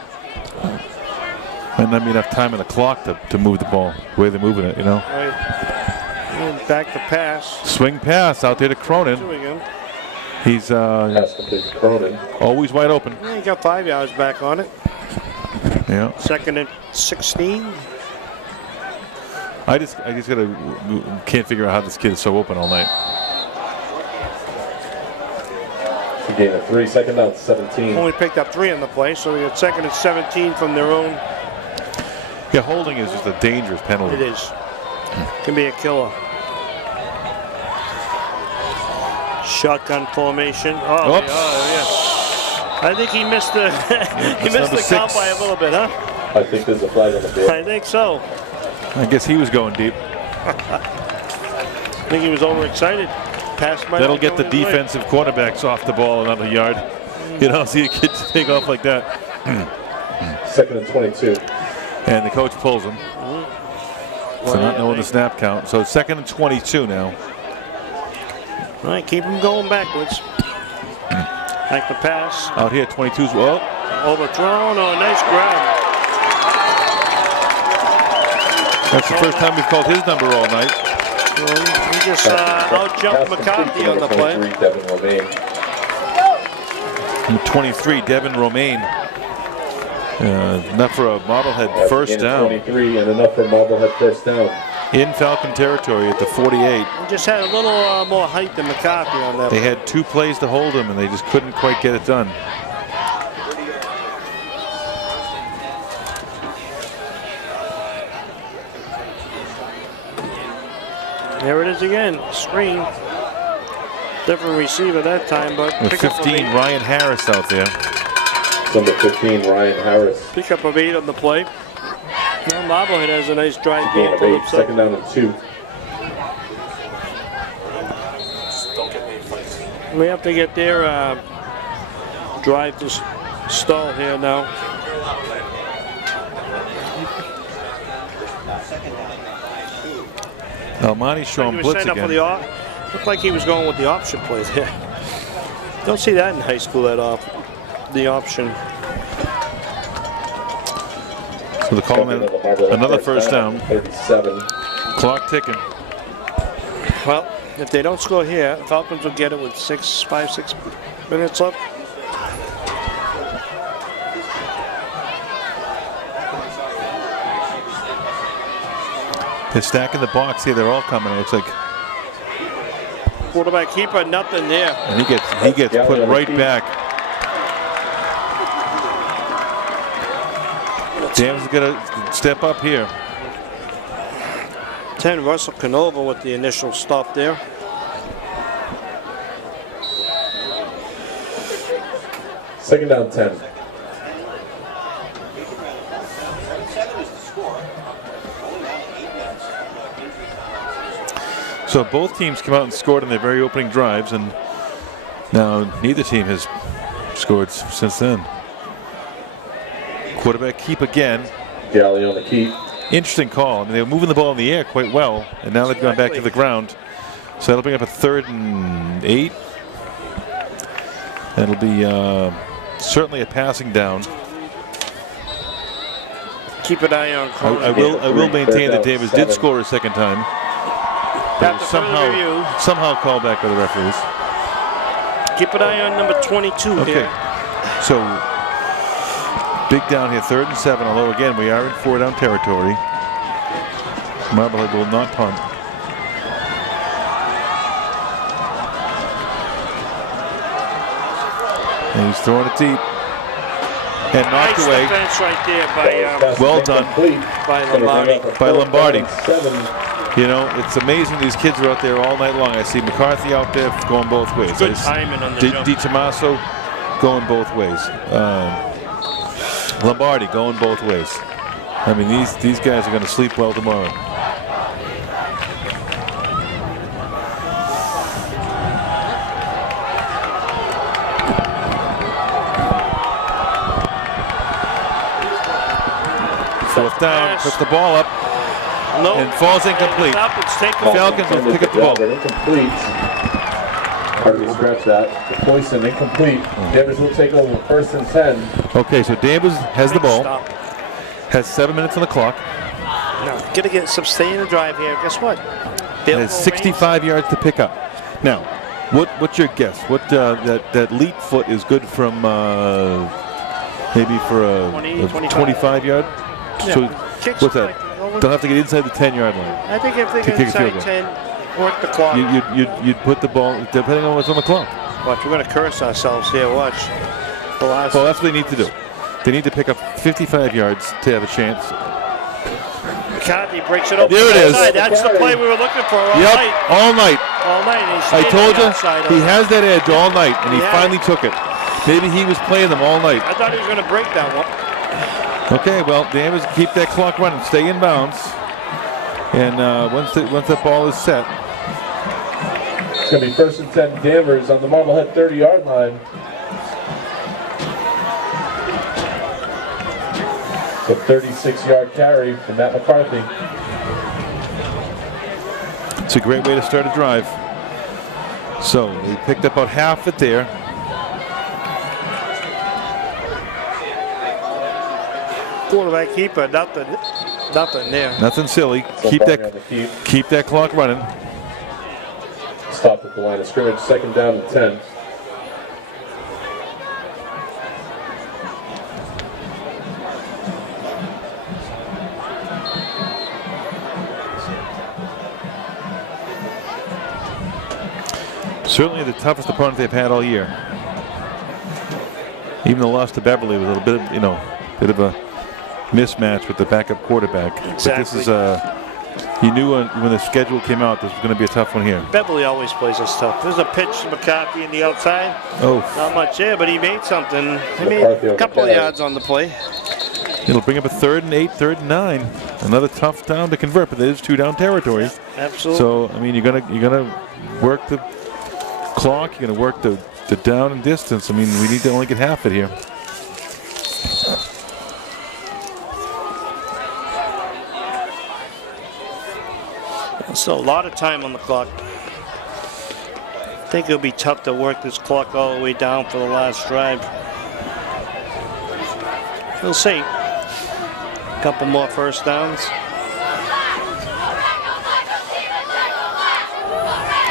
not be enough time in the clock to move the ball the way they're moving it, you know. Right. And back to pass. Swing pass out there to Cronin. Here we go. He's Pass complete to Cronin. always wide open. Yeah, he got 5 yards back on it. Yeah. Second and 16. I just can't figure out how this kid is so open all night. It's a gain of 3. Second down, 17. Only picked up 3 on the play, so we got second and 17 from their own. Yeah, holding is just a dangerous penalty. It is. Can be a killer. Shotgun formation. Oh, Oops. yes. I think he missed the he missed the count 6. by a little bit, huh? I think there's a flag on the field. I think so. I guess he was going deep. I think he was overexcited. Pass might That'll not get go the his way. defensive cornerbacks off the ball another yard. You don't see a kid take off like that. Second and 22. And the coach pulls him. So not knowing the snap count. So it's second and 22 now. All right, keep him going backwards. Like the pass. Out here, 22's, well, Overthrown. Oh, nice grab. that's the first time we've called his number all night. Well, he just out-jumped McCarthy on the play. 23, Devin Romaine. And 23, Devin Romaine. Enough for a Marblehead That's a first gain of down. 23 and enough for Marblehead first down. In Falcon territory at the 48. He just had a little more height than McCarthy on that. They had 2 plays to hold him, and they just couldn't quite get it done. There it is again. Screen. Different receiver that time, but With pick up of 15, 8. Ryan Harris out there. Number 15, Ryan Harris. Pick up of 8 on the play. Now Marblehead has a nice drive Gain going of to 8. the upside. Second down and 2. We have to get their drive to stall here now. Almani's showing He was blitz setting up for again. the looked like he was going with the option play there. Don't see that in high school that often. The option. So they're calling it another first down. 37. Clock ticking. Well, if they don't score here, Falcons will get it with 6 minutes left. They're stacking the box here. They're all coming. It looks like, Quarterback keeper, nothing there. and he gets put right back. Danvers is gonna step up here. 10, Russell Canova with the initial stop there. Second down 10. So both teams come out and scored on their very opening drives, and Now, neither team has scored since then. Quarterback keep again. Galley on the keep. Interesting call. I mean, they were moving the ball in the air quite well, and now they've gone back to the ground. So that'll bring up a 3rd and 8. That'll be certainly a passing down. Keep an eye on I will maintain that Danvers did score a second time. But was somehow called back by the referees. Keep an eye on number 22 here. So big down here, 3rd and 7, although again we are in 4-down territory. Marblehead will not punt. And he's throwing it deep. And knocked nice away. Defense right there by, well done. By Lombardi. You know, it's amazing these kids are out there all night long. I see McCarthy out there going both ways. Good timing on the jump. DiTomaso going both ways. Lombardi going both ways. I mean, these guys are going to sleep well tomorrow. Fourth down, puts the ball up, and falls incomplete. The Falcons will pick up the ball. Incomplete. Hardly scratch that. Poison incomplete. Danvers will take over 1st and 10. Okay, so Danvers has the ball. Has 7 minutes on the clock. No, gonna get sustain the drive here. Guess what? Has 65 yards to pick up. Now, what's your guess? What that leap foot is good from? Maybe for a 25 yard. Yeah. So Kicks what's that? They'll have to get inside the 10-yard line. I think if they get inside 10, work the clock. You'd put the ball, depending on what's on the clock. Watch, we're going to curse ourselves here. Watch. Well, that's what they need to do. They need to pick up 55 yards to have a chance. McCarthy breaks it open. There it is. That's the play we were looking for all night. All night. All night. I told you, he has that edge all night, and he finally took it. Maybe he was playing them all night. I thought he was going to break that one. Okay, well, Danvers keep that clock running, stay in bounds, and once the ball is set, it's going to be 1st and 10 Danvers on the Marblehead 30-yard line. So 36-yard carry from Matt McCarthy. It's a great way to start a drive. So we picked up about half it there. Quarterback keeper, nothing there. Nothing silly. Keep that clock running. Stopped at the line of scrimmage, 2nd down and 10. Certainly the toughest opponent they've had all year. Even the loss to Beverly was a little bit of, bit of a mismatch with the backup quarterback. Exactly. But this is you knew when the schedule came out this was going to be a tough one here. Beverly always plays us tough. There's a pitch to McCarthy in the outside. Oh. Not much there, but he made something. He made a couple of yards on the play. It'll bring up a 3rd and 8, 3rd and 9. Another tough down to convert, but it is 2-down territory. Absolutely. So I mean, you're gonna work the clock. You're gonna work the down and distance. I mean, we need to only get half it here. So a lot of time on the clock. I think it'll be tough to work this clock all the way down for the last drive. We'll see. A couple more first downs.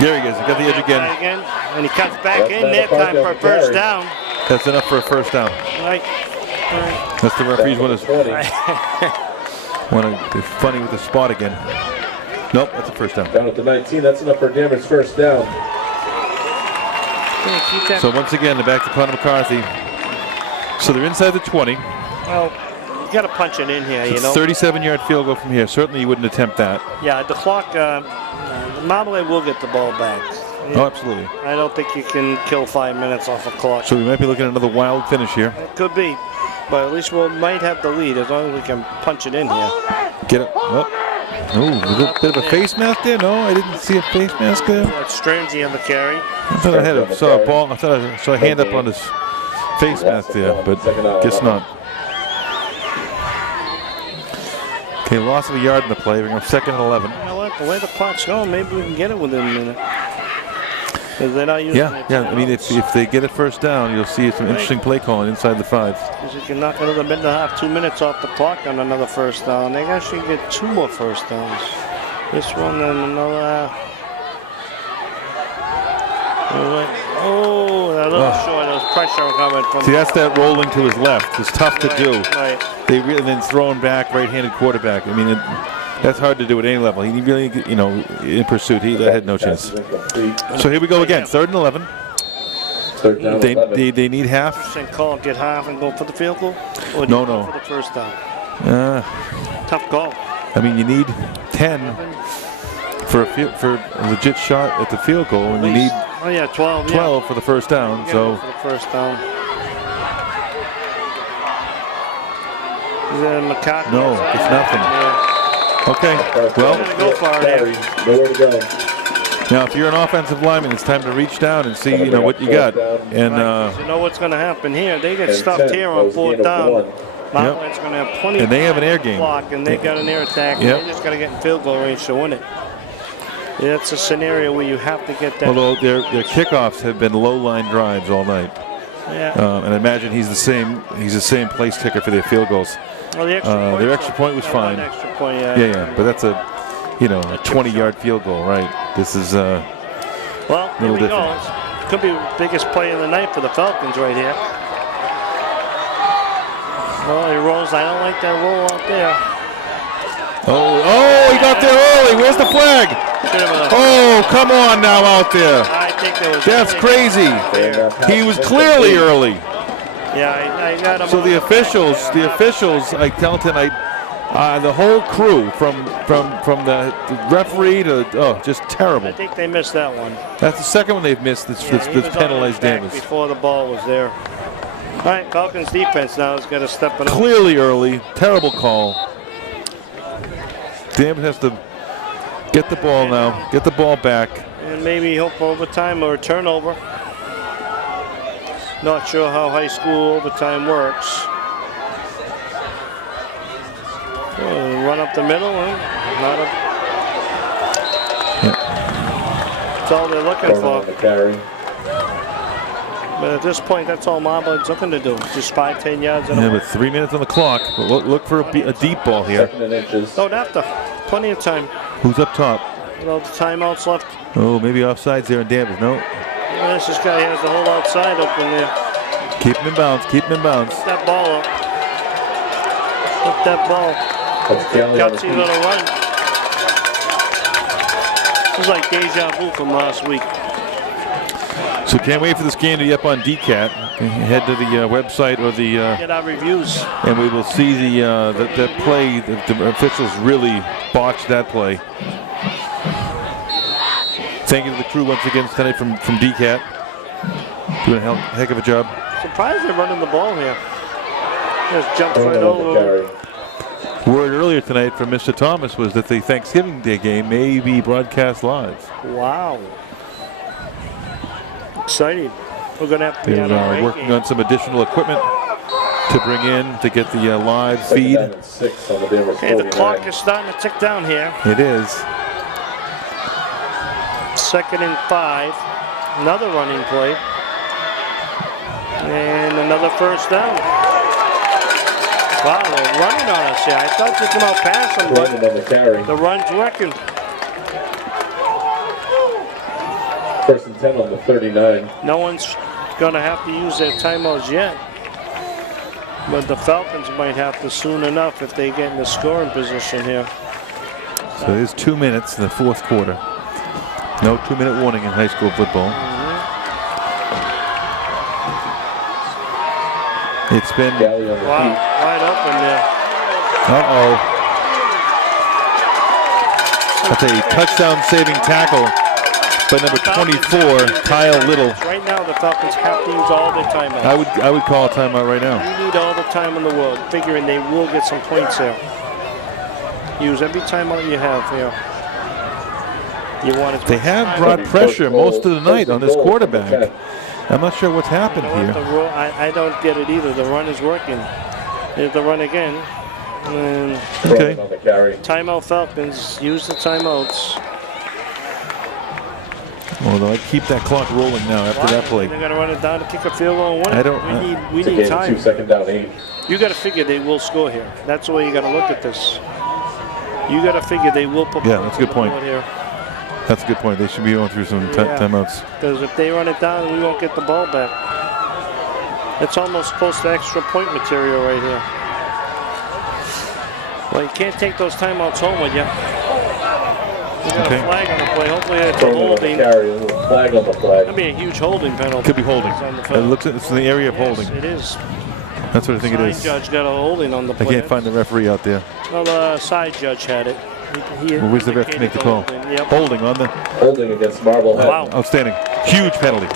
There he is. He got the edge again. And he cuts back in that time for a first down. That's enough for a first down. Right. That's the referees want to be funny with the spot again. Nope, that's a first down. Down at the 19, that's enough for Danvers' first down. So once again, they're back to Connor McCarthy. So they're inside the 20. Well, you got to punch it in here, It's 37-yard field goal from here. Certainly you wouldn't attempt that. Yeah, the clock, Marblehead will get the ball back. Oh, absolutely. I don't think you can kill 5 minutes off a clock. So we might be looking at another wild finish here. It could be, but at least we might have the lead as long as we can punch it in here. Get it. Oh. Ooh, a bit of a face mask there? No, I didn't see a face mask there. That's Strangy on the carry. I thought I saw a ball. I thought I saw a hand up on his face mask there, but guess not. Okay, loss of a yard in the play. We're going 2nd and 11. You know what? The way the clock's going, maybe we can get it within a minute. Because they're not using it. Yeah. I mean, if they get it first down, you'll see some interesting play calling inside the 5. Because you can knock another minute and a half, 2 minutes off the clock on another first down. They actually get 2 more first downs. This one and another. Oh, a little short. There was pressure coming from. See, that's that rolling to his left. It's tough to do. Right. They really then throwing back, right-handed quarterback. I mean, that's hard to do at any level. He really, in pursuit, he had no chance. So here we go again, 3rd and 11. They need half. Call, get half and go for the field goal? Or No. For the first down. Tough call. I mean, you need 10 for a legit shot at the field goal, and you need 12 for the first down. So for the first down. Is that McCarthy? No, it's nothing. Yeah. Okay, well, Go far there. Nowhere to go. now if you're an offensive lineman, it's time to reach down and see what you got. And You know what's going to happen here? They get stuffed here on 4th down. Marblehead's going to have plenty of and they have an air game. block, and they got an air attack. And they just got to get in field goal range to win it. That's a scenario where you have to get that. Although their kickoffs have been low line drives all night. Yeah. And I imagine he's the same place kicker for their field goals. Well, their extra point was fine. Extra point, Yeah, but that's a 20-yard field goal, right? This is well, here we different. go. Could be the biggest play of the night for the Falcons right here. Well, he rolls. I don't like that roll out there. Oh, he got there early. Where's the flag? Oh, come on now out there. I think there was. That's crazy. He was clearly early. Yeah, I got him. So the officials, I tell tonight, the whole crew from the referee to just terrible. I think they missed that one. That's the second one they've missed that's penalized Danvers. Before the ball was there. All right, Falcons defense now is going to step it up. Clearly early, terrible call. Danvers has to get the ball now, get the ball back. And maybe hope for overtime or a turnover. Not sure how high school overtime works. Run up the middle. Not up. That's all they're looking for. But at this point, that's all Marblehead's looking to do. Just 5-10 yards. With 3 minutes on the clock. But look for a deep ball here. Don't have to. Plenty of time. Who's up top? With all the timeouts left. Oh, maybe offsides there in Danvers. No. This guy has the whole outside open there. Keep him in bounds. Keep him in bounds. Put that ball up. Put that ball. Gutsy little run. This is like deja vu from last week. So can't wait for this game to be up on DCAT. Head to the website or the get our reviews, and we will see the play. The officials really botched that play. Thank you to the crew once again tonight from DCAT. Doing a heck of a job. Surprised they're running the ball here. Just jumps right over. Word earlier tonight from Mr. Thomas was that the Thanksgiving Day game may be broadcast live. Wow. Exciting. We're going to have to be They're working on some additional equipment to bring in to get the live feed. Okay, the clock is starting to tick down here. It is. 2nd and 5. Another running play. And another first down. Wow, they're running on us here. I thought they come out past them, but the run's working. 1st and 10 on the 39. No one's going to have to use their timeouts yet. But the Falcons might have to soon enough if they get in the scoring position here. So there's 2 minutes in the 4th quarter. No 2-minute warning in high school football. It's been wide open there. That's a touchdown-saving tackle by number 24, Kyle Little. Right now, the Falcons have to use all their timeouts. I would call a timeout right now. You need all the time in the world, figuring they will get some points there. Use every timeout you have here. You want it. They have brought pressure most of the night on this quarterback. I'm not sure what's happened here. I don't get it either. The run is working. Here's the run again. And Okay. timeout Falcons. Use the timeouts. Although I keep that clock rolling now after that play. They're going to run it down to kick a field goal and win it. I don't. We need time. 2 second down 8. You got to figure they will score here. That's the way you got to look at this. You got to figure they will put. Yeah, that's a good point. Here. That's a good point. They should be going through some timeouts. Because if they run it down, we won't get the ball back. It's almost close to extra point material right here. Well, you can't take those timeouts home with you. We got a flag on the play. Hopefully it's a holding. Flag on the flag. That'd be a huge holding penalty. Could be holding. It looks it's in the area of holding. It is. That's what I think it is. Side judge got a holding on the play. I can't find the referee out there. Well, the side judge had it. Well, where's the ref to make the call? Holding on the. Holding against Marblehead. Wow. Outstanding. Huge penalty.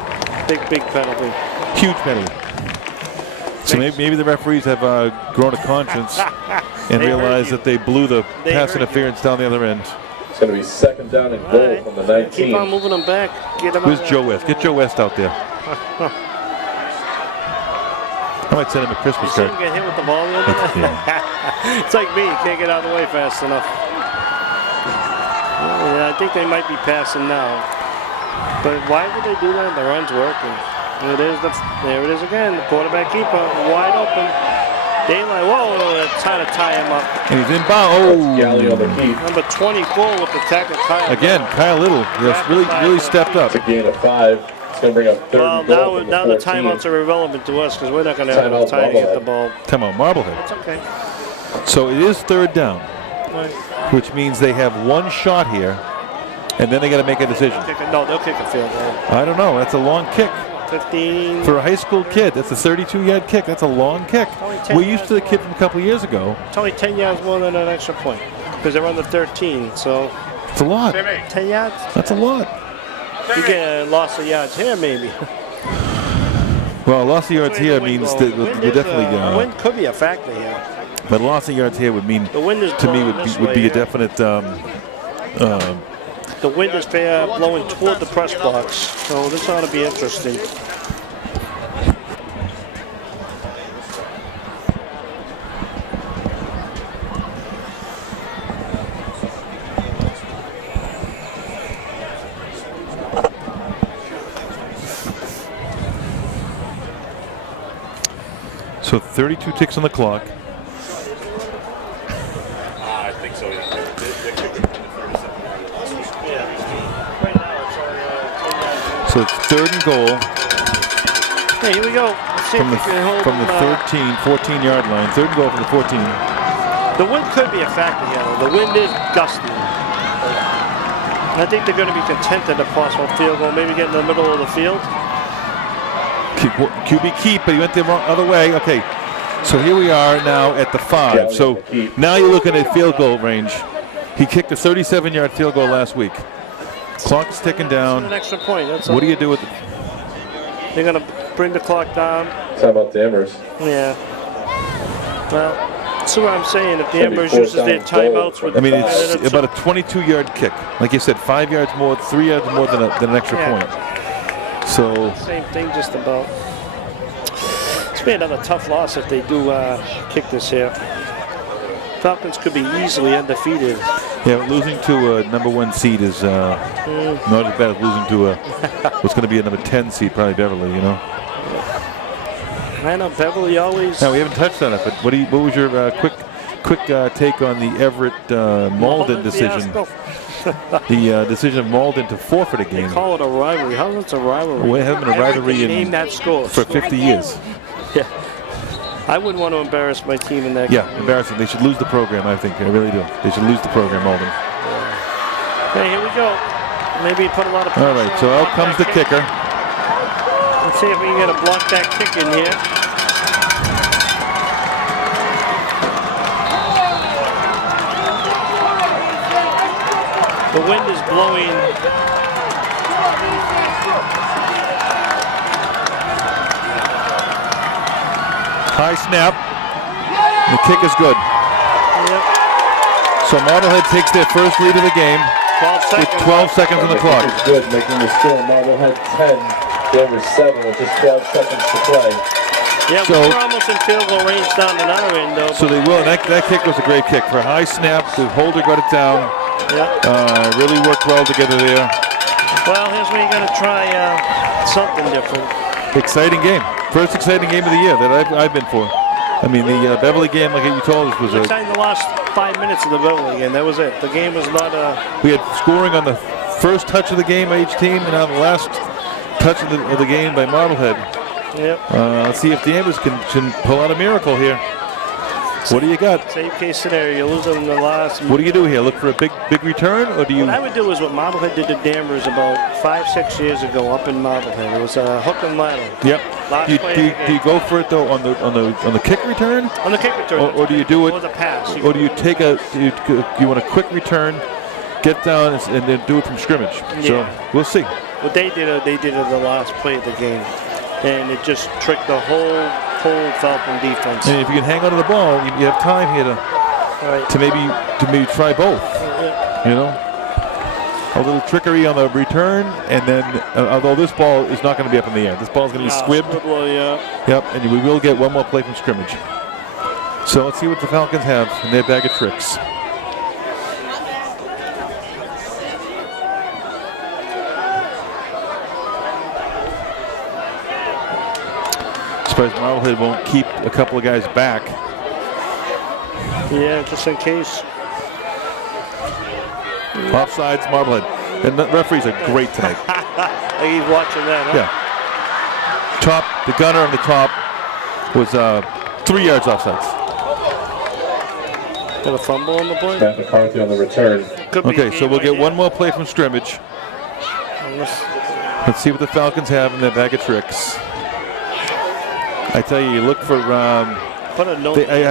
Big penalty. Huge penalty. So maybe the referees have grown a conscience and realized that they blew the pass interference down the other end. It's going to be second down and goal from the 19. Keep on moving them back. Get them Where's Joe West? Get Joe West out there. I might send him a Christmas You see card. him get hit with the ball the other day? It's like me. You can't get out of the way fast enough. Yeah, I think they might be passing now. But why would they do that? The run's working. There it is again. The quarterback keeper wide open. Daylight. Whoa! It's trying to tie him up. And he's inbound. Galley on the keep. Number 24 with the tackle. Again, Kyle Little has really stepped up. It's a gain of 5. It's going to bring up third and goal. Now the timeouts are irrelevant to us because we're not going to have enough time to get the ball. Timeout, Marblehead. It's okay. So it is third down, Right. which means they have one shot here, and then they got to make a decision. They'll kick a field goal. I don't know. That's a long kick. 15. For a high school kid, that's a 32-yard kick. That's a long kick. We're used to the kid from a couple of years ago. It's only 10 yards more than an extra point because they're on the 13. So it's a lot. 10 yards? That's a lot. You get a loss of yards here, maybe. Well, a loss of yards here means that we're definitely. The wind could be a factor here. But a loss of yards here would mean, the wind is to me, would be a definite. The wind is blowing toward the press box, so this ought to be interesting. So 32 ticks on the clock. I think so, yeah. So it's third and goal. Hey, here we go. Let's see From if we can hold the them, 14-yard line. Third and goal from the 14. The wind could be a factor here, though. The wind is gusty. I think they're going to be content at a possible field goal, maybe get in the middle of the field. QB keep, but he went the other way. Okay, so here we are now at the 5. So now you're looking at field goal range. He kicked a 37-yard field goal last week. Clock's ticking down. An extra point. What do you do with it? They're going to bring the clock down. How about Danvers? Yeah. Well, that's what I'm saying. If Danvers uses their timeouts with, I mean, it's about a 22-yard kick. Like you said, 5 yards more, 3 yards more than an extra point. So same thing, just about. It's been another tough loss if they do kick this here. Falcons could be easily undefeated. yeah, losing to a number 1 seed is not as bad as losing to what's going to be a number 10 seed, probably Beverly. You know. I know Beverly always. Now we haven't touched on it, but what was your quick take on the Everett Malden decision? The decision of Malden to forfeit a game. They call it a rivalry. How is it a rivalry? Well, it hasn't been a rivalry name that score for 50 years. Yeah. I wouldn't want to embarrass my team in that game. Yeah, embarrassing. They should lose the program, I think. I really do. They should lose the program, Malden. Okay, here we go. Maybe put a lot of pressure. All right, so out comes the kicker. Let's see if we can get a block that kick in here. The wind is blowing. High snap. The kick is good. Yep. So Marblehead takes their first lead of the game 12 seconds. with 12 seconds on the clock. It's good, making the score Marblehead 10, Danvers 7 with just 12 seconds to play. Yeah, we're almost in field goal range down in our end, though. So they will. And that kick was a great kick. For a high snap, the holder got it down. Yeah. Really worked well together there. Well, here's where you got to try something different. Exciting game. First exciting game of the year that I've been for. I mean, the Beverly game, like you told us, was exciting the last 5 minutes of the Beverly game. That was it. The game was not We had scoring on the first touch of the game by each team, and on the last touch of the game by Marblehead. Yep. Let's see if Danvers can pull out a miracle here. What do you got? Same case scenario. You lose them in the last. What do you do here? Look for a big return, or do you? What I would do is what Marblehead did to Danvers about 5-6 years ago up in Marblehead. It was a hook and ladder. Yep. Do you go for it though on the kick return? On the kick return. Or do you do it? Or the pass. Or do you take do you want a quick return, get down and then do it from scrimmage? Yeah. So we'll see. What they did the last play of the game, and it just tricked the whole Falcon defense. And if you can hang on to the ball, you have time here to maybe try both. You know, a little trickery on the return, and then although this ball is not going to be up in the air, this ball is going to be squibbed. Yep, and we will get one more play from scrimmage. So let's see what the Falcons have in their bag of tricks. Surprised Marblehead won't keep a couple of guys back. Yeah, just in case. Offsides, Marblehead. And the referees are great tonight. He's watching that, huh? Yeah. The gunner on the top was 3 yards offsides. Got a fumble on the play? Matt McCarthy on the return. Okay, so we'll get one more play from scrimmage. Let's see what the Falcons have in their bag of tricks. I tell you look for. I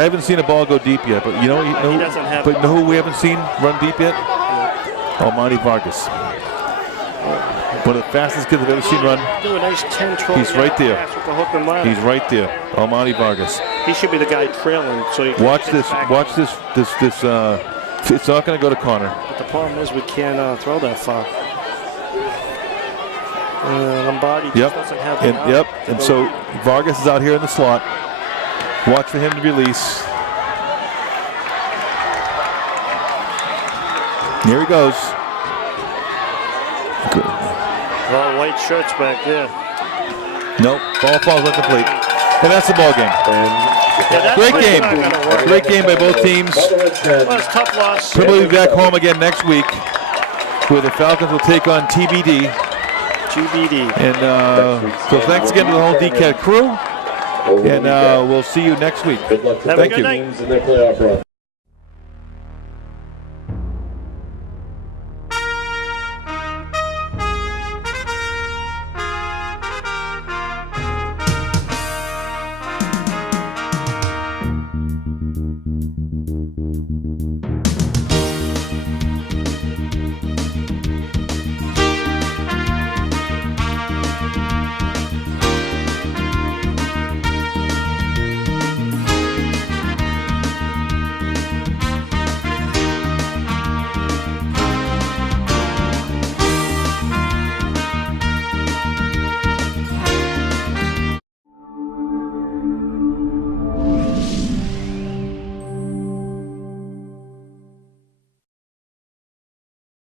haven't seen a ball go deep yet, but you know who we haven't seen run deep yet? Almighty Vargas. One of the fastest kids I've ever seen run. Do a nice 10-12. He's right there. He's right there. Almighty Vargas. He should be the guy trailing. So you watch this. Watch this. It's not going to go to Connor. But the problem is we can't throw that far. Lombardi just doesn't have the arm. And so Vargas is out here in the slot. Watch for him to release. Here he goes. Good. Well, white shirts back there. Nope, ball falls incomplete. And that's the ball game. Great game. Great game by both teams. Well, it's tough loss. We'll be back home again next week, where the Falcons will take on TBD. And so thanks again to the whole DCAT crew. And we'll see you next week. Good luck to Thank you. in their playoff run.